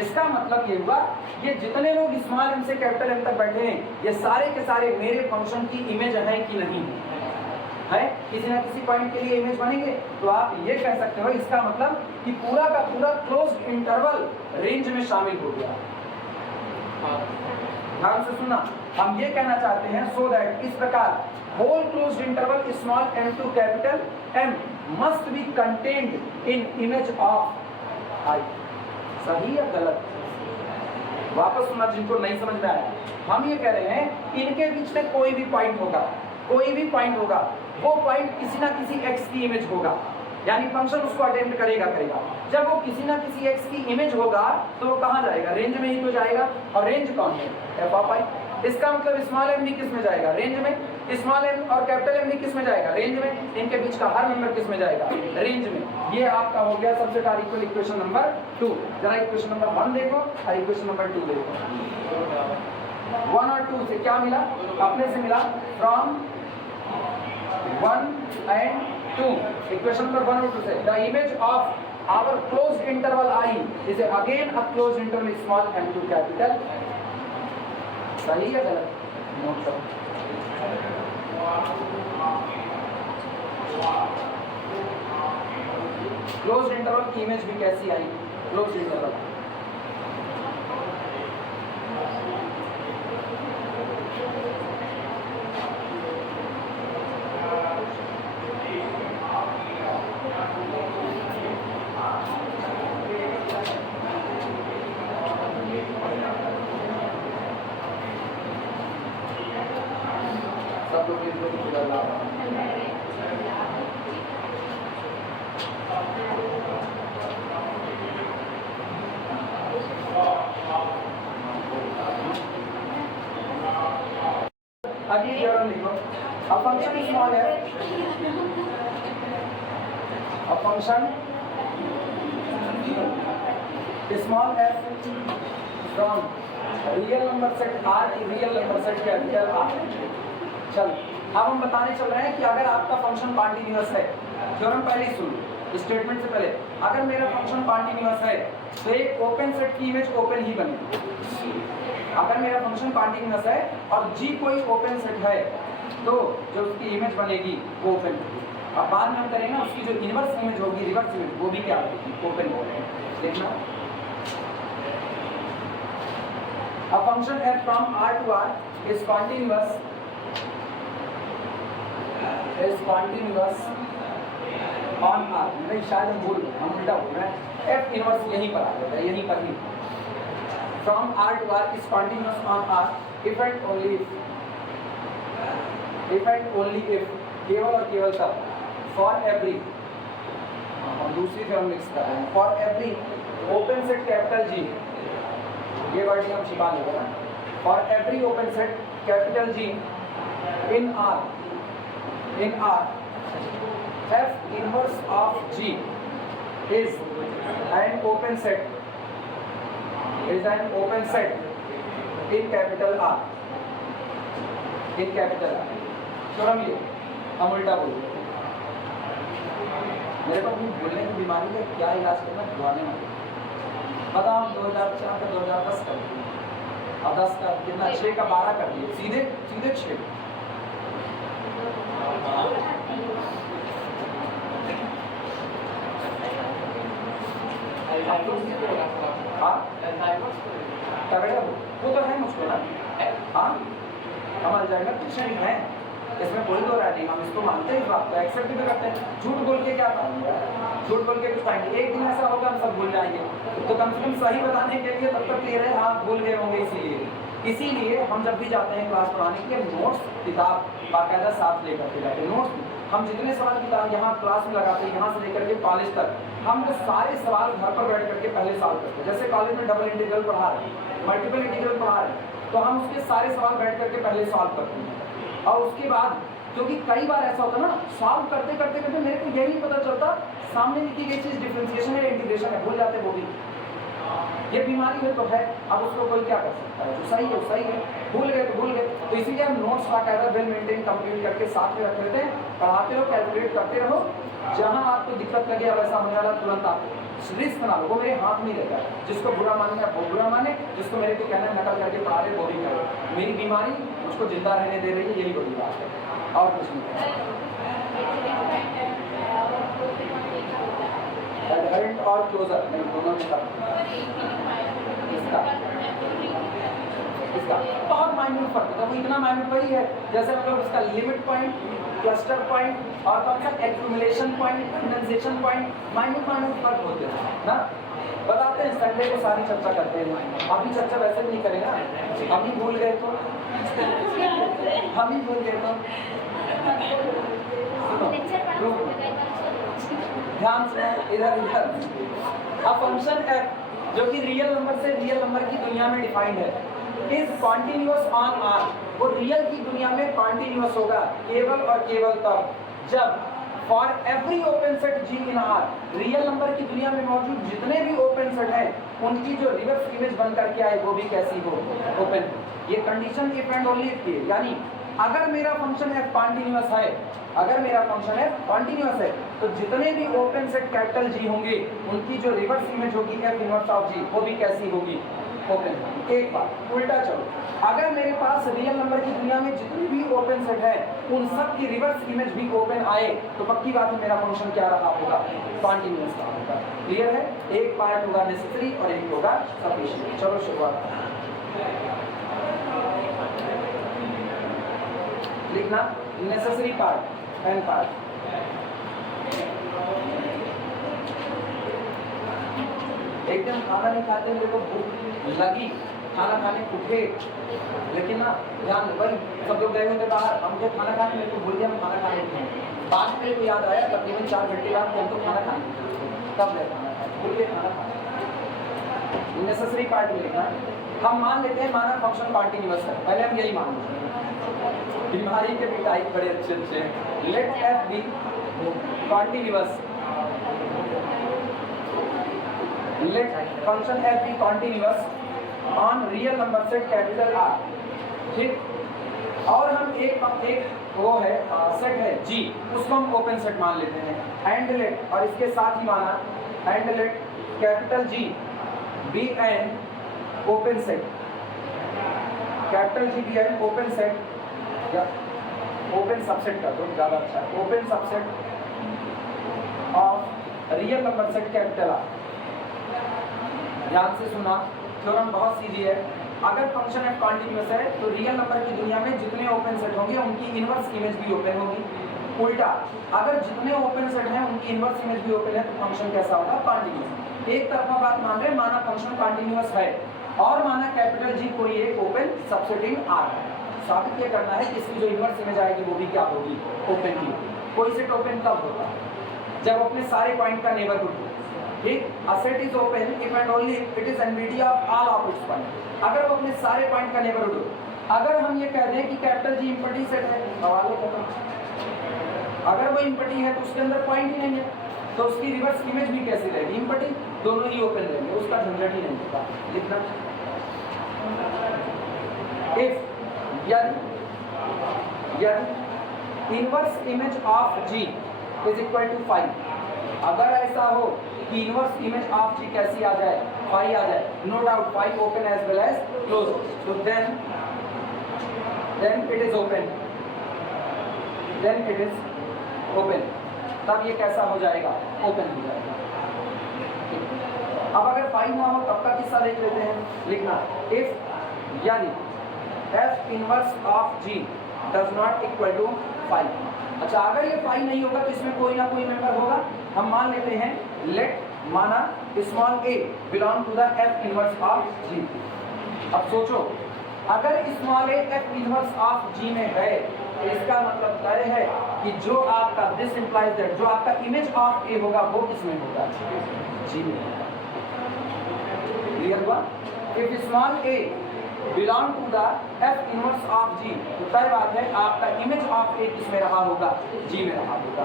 इसका मतलब ये हुआ ये जितने लोग स्मॉल m से कैपिटल M तक बैठे हैं ये सारे के सारे मेरे फंक्शन की इमेज है कि नहीं है, किसी ना किसी पॉइंट के लिए इमेज बनेंगे। तो आप ये कह सकते हो इसका मतलब कि पूरा का पूरा क्लोज्ड इंटरवल रेंज में शामिल हो गया। ध्यान से सुनना, हम ये कहना चाहते हैं सो दैट इस प्रकार whole closed interval small m to capital M must be contained in image of I। सही या गलत? वापस सुनना जिनको नहीं समझ में आया। हम ये कह रहे हैं इनके बीच में कोई भी पॉइंट होगा, वो पॉइंट किसी ना किसी x की इमेज होगा, यानी फंक्शन उसको अटेम्प्ट करेगा। जब वो किसी ना किसी x की इमेज होगा तो वो कहाँ जाएगा, रेंज में ही तो जाएगा। और रेंज कौन है, f ऑफ I। इसका मतलब स्मॉल m भी किस में जाएगा, रेंज में। स्मॉल m और कैपिटल M भी किस में जाएगा, रेंज में। इनके बीच का हर नंबर किस में जाएगा, रेंज में। ये आपका हो गया सबसे इक्वल इक्वेशन नंबर 2। जरा इक्वेशन नंबर 1 देखो और इक्वेशन नंबर 2 देखो। 1 और 2 से क्या मिला, अपने से मिला फ्रॉम 1 and 2। इक्वेशन नंबर 1 और 2 से the image of our closed interval I is again a closed interval small m to capital। सही है गलत, नोट करो। क्लोज्ड इंटरवल की इमेज भी कैसी आई, क्लोज्ड इंटरवल। सब लोग इसको बदला अगली जरूर लिखो। A function small f, a function small f from real number set R की real number set capital R। चल अब हम बताने चल रहे हैं कि अगर आपका फंक्शन कॉन्टिन्यूअस है, थ्योरम पहले ही सुन, स्टेटमेंट से पहले, अगर मेरा फंक्शन कॉन्टिन्यूअस है तो एक ओपन सेट की इमेज ओपन ही बनेगी। अगर मेरा फंक्शन कॉन्टिन्यूअस है और G कोई ओपन सेट है तो जो उसकी इमेज बनेगी वो ओपन होगी। अब बाद में हम करेंगे ना उसकी जो इनवर्स इमेज होगी, रिवर्स इमेज, वो भी क्या होगी, ओपन होगी। देखना a function f from R to R is continuous is continuous on R, नहीं शायद हम उल्टा बोल रहे हैं, एफ इनवर्स यहीं पर आ जाता है, यहीं पर ही from R to R is continuous on R if and only if केवल और केवल तब फॉर एवरी, हम दूसरी थ्योरम मिक्स कर रहे हैं, for every open set capital जी, ये वर्ड हम छिपा लेंगे ना, for every open set capital ji in are f inverse of g is an open set in capital R, theorem ये हम उल्टा बोल, मेरे को अपनी बोलने की बीमारी का क्या इलाज करना दुआने में पता, हम 2004 का 2010 कर दिए, अब 10 का कितना 6 का 12 कर दिए, सीधे 6। हाँ तगड़े वो तो है मुझको ना, हाँ हम अल्जाइमर पेशेंट हैं, इसमें कोई दो राय नहीं, हम इसको मानते हैं, इस बात को एक्सेप्ट भी करते हैं। झूठ बोल के क्या पाएंगे, झूठ बोल के कुछ पाएंगे, एक दिन ऐसा होगा हम सब भूल जाएंगे, तो कम से कम सही बताने के लिए तब तक क्लियर है, हाँ भूल गए होंगे। इसीलिए हम जब भी जाते हैं क्लास पढ़ाने के लिए नोट्स किताब बाकायदा साथ लेकर के जाते हैं। नोट्स हम जितने सवाल किताब यहाँ क्लास में लगाते हैं, यहाँ से लेकर के कॉलेज तक, हम वो सारे सवाल घर पर बैठ करके पहले सॉल्व करते हैं। जैसे कॉलेज में डबल इंटीग्रल पढ़ा रहे हैं, मल्टीपल इंटीग्रल पढ़ा रहे हैं, तो हम उसके सारे सवाल बैठ करके पहले सॉल्व करते हैं। और उसके बाद क्योंकि कई बार ऐसा होता है ना, सॉल्व करते करते करते मेरे को यही नहीं पता चलता सामने लिखी गई चीज़ डिफरेंशिएशन है इंटीग्रेशन है, भूल जाते वो भी। ये बीमारी है तो है, अब उसको कोई क्या कर सकता है, जो सही है वो सही है, भूल गए तो भूल गए। तो इसीलिए हम नोट्स बाकायदा वेल मेंटेन कंप्लीट करके साथ में रख लेते हैं, पढ़ाते रहो, कैलकुलेट करते रहो, जहाँ आपको दिक्कत लगे अब ऐसा होने वाला तुरंत आप रिस्क ना लो, वो मेरे हाथ में रहेगा। जिसको बुरा मानना है वो बुरा माने, जिसको मेरे को कहना है नकल करके पढ़ा रहे वो भी करे। मेरी बीमारी मुझको जिंदा रहने दे रही है, यही बड़ी बात है और कुछ नहीं। एडहेरेंट और क्लोजर नहीं, दोनों में इसका बहुत माइन्यूट फर्क है, वो इतना माइन्यूट वही है जैसे मतलब उसका लिमिट पॉइंट, क्लस्टर पॉइंट और कौन सा accumulation point, condensation point, minute फर्क होते हैं ना। बताते हैं संडे को सारी चर्चा करते हैं, अभी चर्चा वैसे भी नहीं करेगा, अभी भूल गए तो ध्यान से इधर अब फंक्शन f जो कि रियल नंबर से रियल नंबर की दुनिया में डिफाइंड है इज कॉन्टिन्यूअस ऑन आर, वो रियल की दुनिया में कॉन्टिन्यूअस होगा केवल और केवल तब जब for every open set G in R, real number की दुनिया में मौजूद जितने भी ओपन सेट हैं उनकी जो रिवर्स इमेज बन करके आए वो भी कैसी हो, ओपन। ये condition if and only if की, यानी अगर मेरा फंक्शन f कॉन्टिन्यूअस है, अगर मेरा फंक्शन f कॉन्टिन्यूअस है तो जितने भी ओपन सेट कैपिटल G होंगे उनकी जो रिवर्स इमेज होगी f इनवर्स ऑफ G वो भी कैसी होगी, ओपन। एक बात उल्टा चलो, अगर मेरे पास रियल नंबर की दुनिया में जितने भी ओपन सेट है उन सब की रिवर्स इमेज भी ओपन आए तो पक्की बात है मेरा फंक्शन क्या रहा होगा, कॉन्टिन्यूअस रहा होगा। क्लियर है? एक पार्ट होगा नेसेसरी और एक होगा सफिशिएंट। चलो शुरुआत लिखना, नेसेसरी पार्ट एंड पार्ट। एक दिन खाना नहीं खाते, मेरे को भूख लगी, खाना खाने उठे, लेकिन ना ध्यान वही सब लोग गए होंगे बाहर, हमको खाना खाने, मेरे को भूल गया हम खाना खाने उठे। बाद में मेरे को याद आया तकरीबन 4 घंटे बाद हम तो खाना खाने तब गए खाना खाने, भूल गए खाना खाने। नेसेसरी पार्ट में लिखना, हम मान लेते हैं माना फंक्शन कॉन्टिन्यूअस है, पहले हम यही मान लेते हैं। बीमारी के भी टाइप बड़े अच्छे अच्छे हैं। Let f be continuous, let function f be continuous on real number set capital R, ठीक। और हम एक वो है सेट है जी, उसको हम ओपन सेट मान लेते हैं। एंड लेट, और इसके साथ ही माना and let capital G be an open set, capital G be an open set या ओपन सबसेट कर दो ज़्यादा अच्छा है, open subset of real number set capital R. ध्यान से सुना, थ्योरम बहुत सीधी है। अगर फंक्शन एफ कॉन्टिन्यूअस है तो रियल नंबर की दुनिया में जितने ओपन सेट होंगे उनकी इनवर्स इमेज भी ओपन होगी। उल्टा, अगर जितने ओपन सेट हैं उनकी इनवर्स इमेज भी ओपन है तो फंक्शन कैसा होगा? कॉन्टिन्यूअस। एक तरफा बात मान रहे हैं, माना फंक्शन कॉन्टिन्यूअस है और माना कैपिटल जी कोई एक ओपन सबसेट इन आर है, साबित ये करना है कि इसकी जो इनवर्स इमेज आएगी वो भी क्या होगी? ओपन की। कोई सेट ओपन कब होगा? जब अपने सारे पॉइंट का नेबरहुड हो। ठीक, a set is open if and only if it is NVD of all of its point. अगर वो अपने सारे पॉइंट का नेबरहुड हो। अगर हम ये कह दें कि कैपिटल जी इम्पटी सेट है, सवाल खत्म। अगर वो इम्पटी है तो उसके अंदर पॉइंट ही नहीं है, तो उसकी रिवर्स इमेज भी कैसी रहेगी? इम्पटी, दोनों ही ओपन रहेंगे, उसका झंझट ही नहीं होता। लिखना इफ यदि inverse image of G is equal to 5, अगर ऐसा हो कि इनवर्स इमेज ऑफ जी कैसी आ जाए? 5 आ जाए, no doubt 5 open as well as close, तो देन इट इज ओपन, तब ये कैसा हो जाएगा? ओपन हो जाएगा। अब अगर 5 ना हो तब का किस्सा देख लेते हैं। लिखना इफ यानी f inverse of g does not equal to 5। अच्छा, अगर ये 5 नहीं होगा तो इसमें कोई ना कोई मेंबर होगा। हम मान लेते हैं लेट माना small a belong to the f inverse of g। अब सोचो, अगर small a f inverse of g में है तो इसका मतलब तय है कि जो आपका दिस इंप्लाइज दैट जो आपका इमेज ऑफ a होगा वो किसमें होगा? g में। क्लियर हुआ? If small a belong to the f inverse of g, तो तय बात है आपका इमेज ऑफ a किसमें रहा होगा? g में रहा होगा।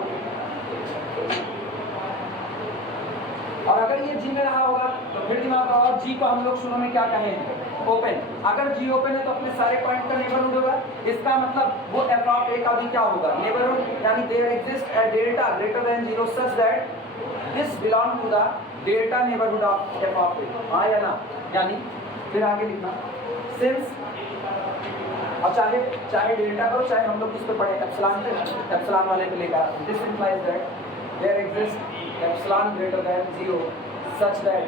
और अगर ये g में रहा होगा तो फिर दिमाग लगाओ, g को हम लोग शुरू में क्या कहें? ओपन। अगर g ओपन है तो अपने सारे पॉइंट का नेबरहुड होगा। इसका मतलब वो f ऑफ a का भी क्या होगा? नेबरहुड, यानी there exist a delta greater than 0 such that this belong to the delta neighbourhood of f of a। हाँ या ना? यानी फिर आगे लिखना सिंस, अब चाहे डेल्टा करो चाहे हम लोग किस पे पढ़े? एप्सिलॉन पे, एप्सिलॉन वाले पे लेकर। This implies that there exist epsilon greater than 0 such that,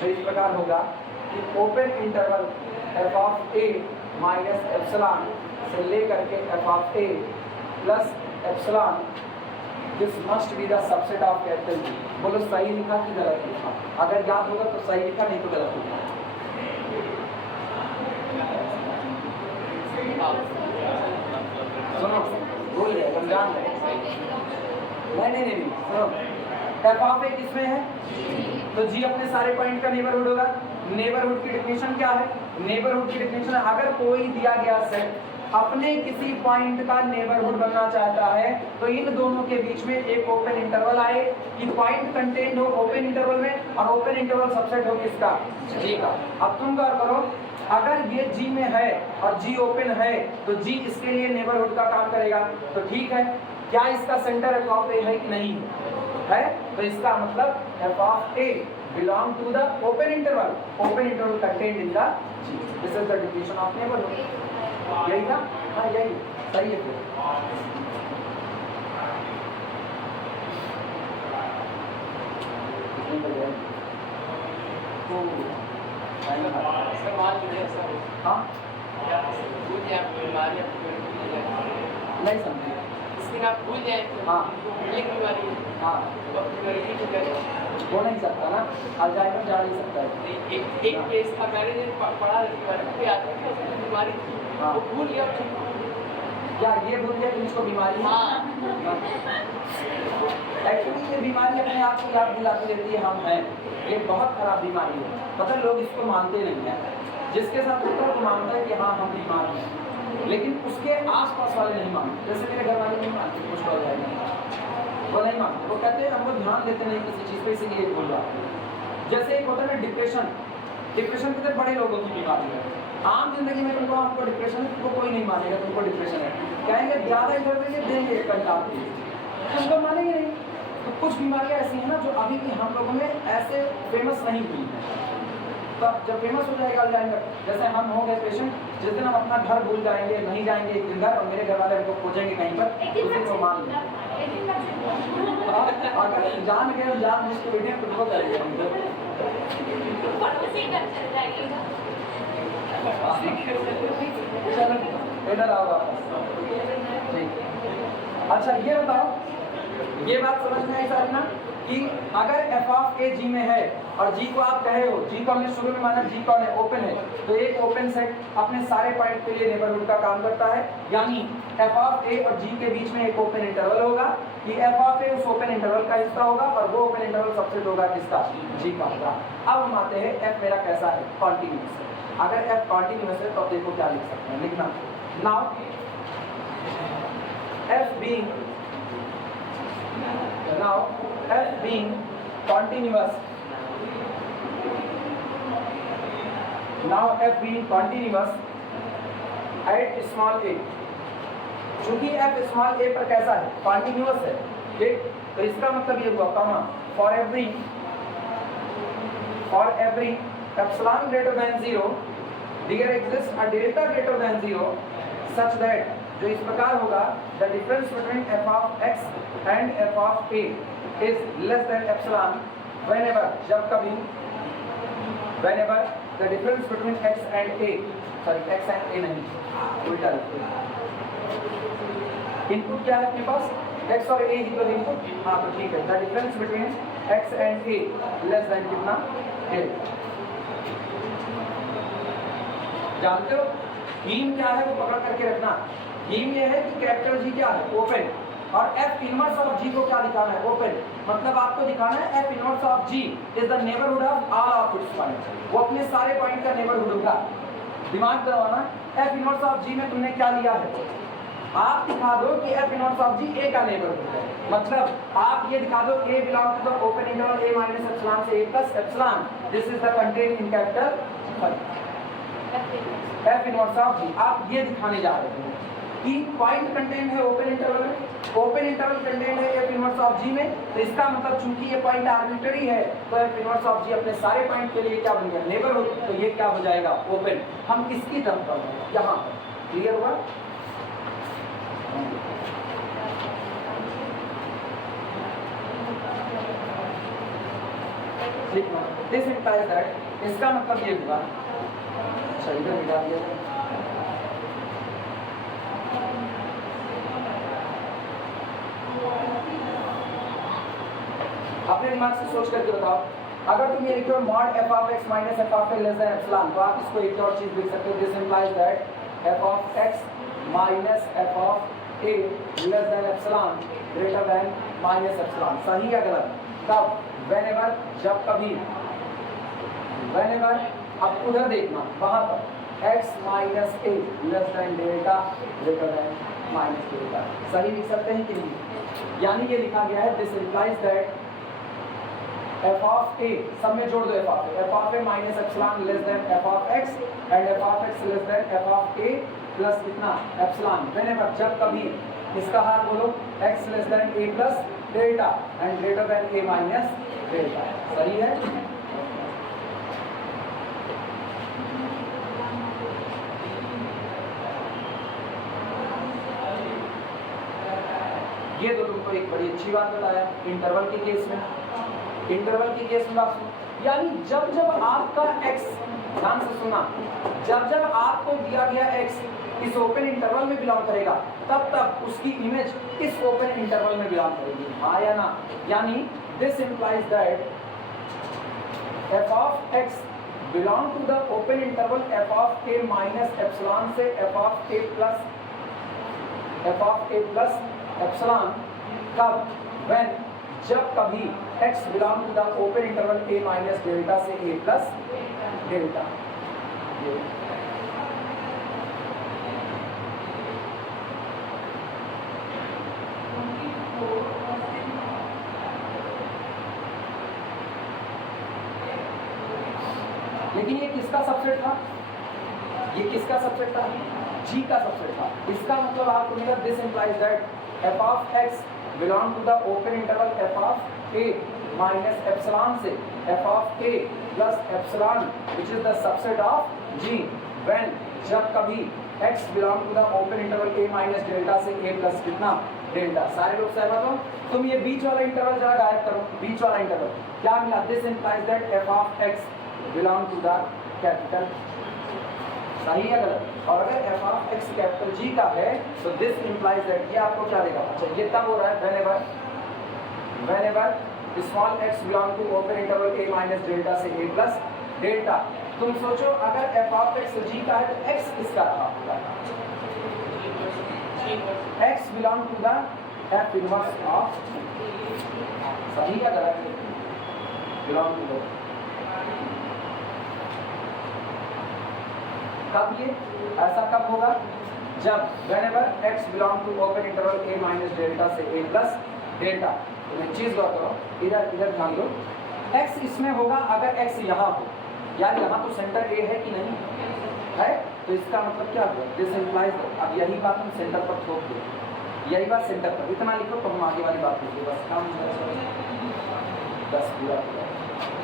तो इस प्रकार होगा कि open interval f of a minus epsilon से लेकर के f of a plus epsilon, this must be the subset of capital G। बोलो सही लिखा कि गलत लिखा? अगर याद होगा तो सही लिखा, नहीं तो गलत लिखा। सुनो, भूल गए, रमजान है। नहीं, सुनो, f ऑफ a किसमें है? तो g अपने सारे पॉइंट का नेबरहुड होगा। नेबरहुड की डेफिनेशन क्या है? नेबरहुड की डेफिनेशन, अगर कोई दिया गया सेट अपने किसी पॉइंट का नेबरहुड बनना चाहता है तो इन दोनों के बीच में एक ओपन इंटरवल आए कि पॉइंट कंटेन्ड हो ओपन इंटरवल में, और ओपन इंटरवल सबसेट हो किसका? g का। अब तुम गौर करो, अगर ये g में है और g ओपन है तो g इसके लिए नेबरहुड का काम करेगा। तो ठीक है, क्या इसका सेंटर f ऑफ a है कि नहीं है? तो इसका मतलब f of a belong to the open interval contained in the G. This is the definition of neighborhood. यही था? हाँ, यही सही है। फिर हाँ, नहीं समझे? आप भूल जाए हाँ, एक बीमारी, हाँ, हो नहीं सकता ना, अल्जाइमर जा नहीं सकता है। एक केस था, मैंने पढ़ा बीमारी थी, हाँ, वो भूल गया। क्या ये भूल गया कि इसको बीमारी है? हाँ, एक्चुअली ये बीमारी अपने आप को याद दिलाती रहती है हम हैं। ये बहुत खराब बीमारी है, मतलब लोग इसको मानते नहीं हैं। जिसके साथ होता है वो मानता है कि हाँ हम बीमार हैं, लेकिन उसके आसपास वाले नहीं मानते। जैसे मेरे घर वाले नहीं मानते कुछ हो जाएगा, वो नहीं मानते, वो कहते हैं हम लोग ध्यान देते नहीं किसी चीज़ पे, इसीलिए भूल जाते हैं। जैसे एक होता है ना डिप्रेशन, डिप्रेशन कितने बड़े लोगों की बीमारी है। आम जिंदगी में तुमको आपको डिप्रेशन है, तुमको कोई नहीं मानेगा तुमको डिप्रेशन है, कहेंगे ज़्यादा इधर से देंगे पंजाब की, तुमको मानेंगे नहीं। तो कुछ बीमारियाँ ऐसी हैं ना जो अभी भी हम लोगों में ऐसे फेमस नहीं हुई हैं। तो जब फेमस हो जाएगा अल्जाइमर, जैसे हम हो गए पेशेंट, जिस दिन हम अपना घर भूल जाएंगे, नहीं जाएंगे एक दिन घर, और मेरे घर वाले हमको खोजेंगे कहीं पर, उस दिन वो मान लेंगे। अगर जान गए जान जिसको बैठे हैं तुमको करेंगे हम लोग। चलो इधर आओ वापस। ठीक, अच्छा ये बताओ, ये बात समझ में आई सारी ना कि अगर एफ ऑफ ए जी में है और जी को आप कहे हो, जी को हमने शुरू में माना जी कौन है, ओपन है, तो एक ओपन सेट अपने सारे पॉइंट के लिए नेबरहुड का काम करता है, यानी एफ ऑफ ए और जी के बीच में एक ओपन इंटरवल होगा कि एफ ऑफ ए उस ओपन इंटरवल का हिस्सा होगा और वो ओपन इंटरवल सबसेट होगा किसका, जी का होगा। अब हम आते हैं एफ मेरा कैसा है, कॉन्टिन्यूअस है। अगर एफ कॉन्टिन्यूअस है तो आप देखो क्या लिख सकते हैं, लिखना now F being now f being continuous, now f being continuous at small a, चूंकि f small a पर कैसा है, continuous है, ठीक, तो इसका मतलब ये हुआ comma for every epsilon greater than 0 there exists a delta greater than 0 such that, जो इस प्रकार होगा, the difference between f of x and f of a is less than epsilon whenever, जब कभी, whenever the difference between x and a, sorry x and a नहीं, उल्टा लिखते, input क्या है अपने पास, x और a ही तो इनपुट, हाँ तो ठीक है, the difference between x and a less than कितना, a। जानते हो थीम क्या है, वो पकड़ करके रखना। थीम ये है कि कैरेक्टर जी क्या है, ओपन, और एफ इनवर्स ऑफ जी को क्या दिखाना है, ओपन, मतलब आपको दिखाना है f inverse of G is the neighbourhood of all of its point, वो अपने सारे पॉइंट का नेबरहुड होगा। दिमाग करवाना, एफ इनवर्स ऑफ जी में तुमने क्या लिया है, आप दिखा दो कि f inverse of g a का नेबरहुड है, मतलब आप ये दिखा दो a belong to the open interval a minus epsilon से a plus epsilon, this is the content in capital F inverse of G, आप ये दिखाने जा रहे हैं कि पॉइंट कंटेंट है ओपन इंटरवल में, ओपन इंटरवल कंटेंट है एफ इनवर्स ऑफ जी में, तो इसका मतलब चूंकि ये पॉइंट आर्बिट्ररी है तो एफ इनवर्स ऑफ जी अपने सारे पॉइंट के लिए क्या बन गया, नेबरहुड, तो ये क्या हो जाएगा, ओपन। हम किसकी तरफ बढ़ रहे हैं, यहाँ पर, क्लियर हुआ। दिस इंप्लाइज दैट, इसका मतलब ये हुआ, अच्छा इधर मिटा दिया जाए, अपने दिमाग से सोच करके बताओ, अगर तुम ये लिखो mod F of x minus F of A less then epsilon, तो आप इसको एक और चीज लिख सकते हो, this implies that f of x minus F of A less then epsilon greater than minus epsilon, सही या गलत, तब व्हेनेवर, जब कभी, व्हेनेवर, अब उधर देखना वहां पर x minus a less than delta greater than minus delta, सही लिख सकते हैं कि नहीं, यानी ये लिखा गया है, this implies that f of a, सब में जोड़ दो f of a minus epsilon less than f of x and f of x less than f of a plus कितना एप्सिलॉन, व्हेनेवर, जब कभी, इसका हाल बोलो, x less than a plus delta and greater than a minus delta, सही है। ये तो तुमको एक बड़ी अच्छी बात बताया इंटरवल के केस में, इंटरवल की केस में बात सुनो, यानी जब जब आपका x, ध्यान से सुना, जब जब आपको दिया गया x इस ओपन इंटरवल में बिलोंग करेगा, तब तब उसकी इमेज इस ओपन इंटरवल में बिलोंग करेगी, हाँ या ना, यानी this implies that f of x belong to the open interval f of a minus epsilon से f of a plus epsilon, कब, when, जब कभी x belong to the open interval a minus delta से a plus delta. लेकिन ये किसका subset था, ये किसका सबसेट था, g का सबसेट था, इसका मतलब आपको मिला, this implies that f of x belong to the open interval f of a minus epsilon से f of a plus epsilon which is the subset of g when, जब कभी x belong to the open interval a minus delta से a plus कितना delta. सारे लोग सहमत हो, तुम ये बीच वाला इंटरवल जरा गायब करो, बीच वाला इंटरवल क्या मिला, this implies that f of x belong to the capital सही है गलत? और अगर F of x capital G का है तो दिस इंप्लाइज दैट, ये आपको क्या देगा? अच्छा ये तब हो रहा है whenever small x belong to open interval a minus delta से a प्लस डेल्टा। तुम सोचो अगर एफ ऑफ एक्स जी का है तो x किसका रहा होगा? x belong to the f inverse of, सही है गलत? बिलोंग टू, कब ये ऐसा कब होगा? जब whenever x belong to open interval a minus delta से a प्लस डेल्टा। तो मैं चीज बात करो, इधर ध्यान दो, x इसमें होगा अगर x यहाँ हो, यार यहाँ तो सेंटर a है कि नहीं है, तो इसका मतलब क्या हुआ? दिस इंप्लाइज, अब यही बात हम सेंटर पर थोप दे, यही बात सेंटर पर, इतना लिखो तो हम आगे वाली बात लिखिए, बस काम बस पूरा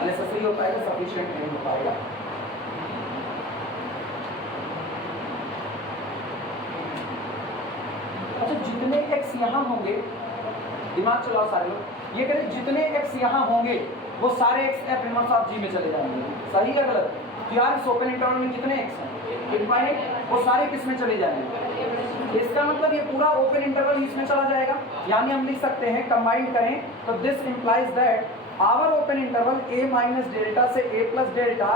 नेसेसरी हो पाएगा, सफिशिएंट नहीं हो पाएगा। अच्छा जितने x यहाँ होंगे, दिमाग चलाओ सारे लोग, ये करें जितने x यहाँ होंगे वो सारे x F inverse of g में चले जाएंगे, सही है गलत? तो यार इस ओपन इंटरवल में कितने x हैं? इनफाइनाइट, वो सारे किस में चले जाएंगे? इसका मतलब ये पूरा ओपन इंटरवल इसमें चला जाएगा, यानी हम लिख सकते हैं कंबाइंड करें तो this implies that our open interval a minus delta से a plus delta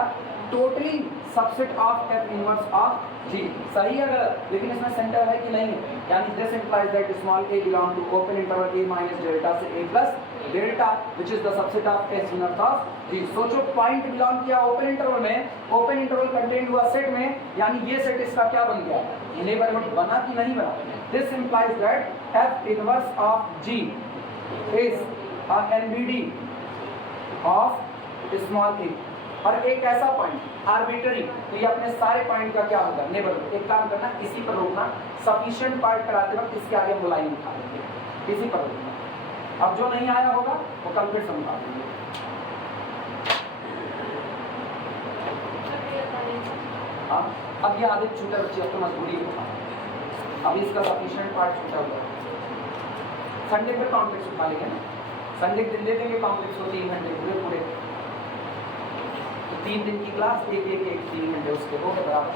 totally subset of f inverse of g, सही है गलत? लेकिन इसमें सेंटर है कि नहीं है, यानी this implies that small a belong to open interval a minus delta से a plus delta which is the subset of f inverse of g. सोचो पॉइंट बिलोंग किया ओपन इंटरवल में, ओपन इंटरवल कंटेंट हुआ set में, यानी ये set इसका क्या बन गया? नेबरहुड बना कि नहीं बना? This implies that f inverse of G is NBD of small a, और एक ऐसा पॉइंट आर्बिट्ररी, तो ये अपने सारे पॉइंट का क्या होगा? नेबरहुड। एक काम करना, इसी पर रोकना, सफिशिएंट पार्ट कराते वक्त इसके आगे हम लाइन लिखा देंगे, इसी पर रोकना। अब जो नहीं आया होगा वो कल फिर समझा देंगे। हाँ अब ये आदत छूटा बच्ची, अब तो मजबूरी है, अभी इसका सफिशिएंट पार्ट छूटा हुआ। संडे पे कॉम्प्लेक्स उठा लेंगे ना, संडे के दिन दे देंगे कॉम्प्लेक्स को 3 घंटे पूरे, तो 3 दिन की क्लास, एक 3 घंटे उसके हो गए बराबर।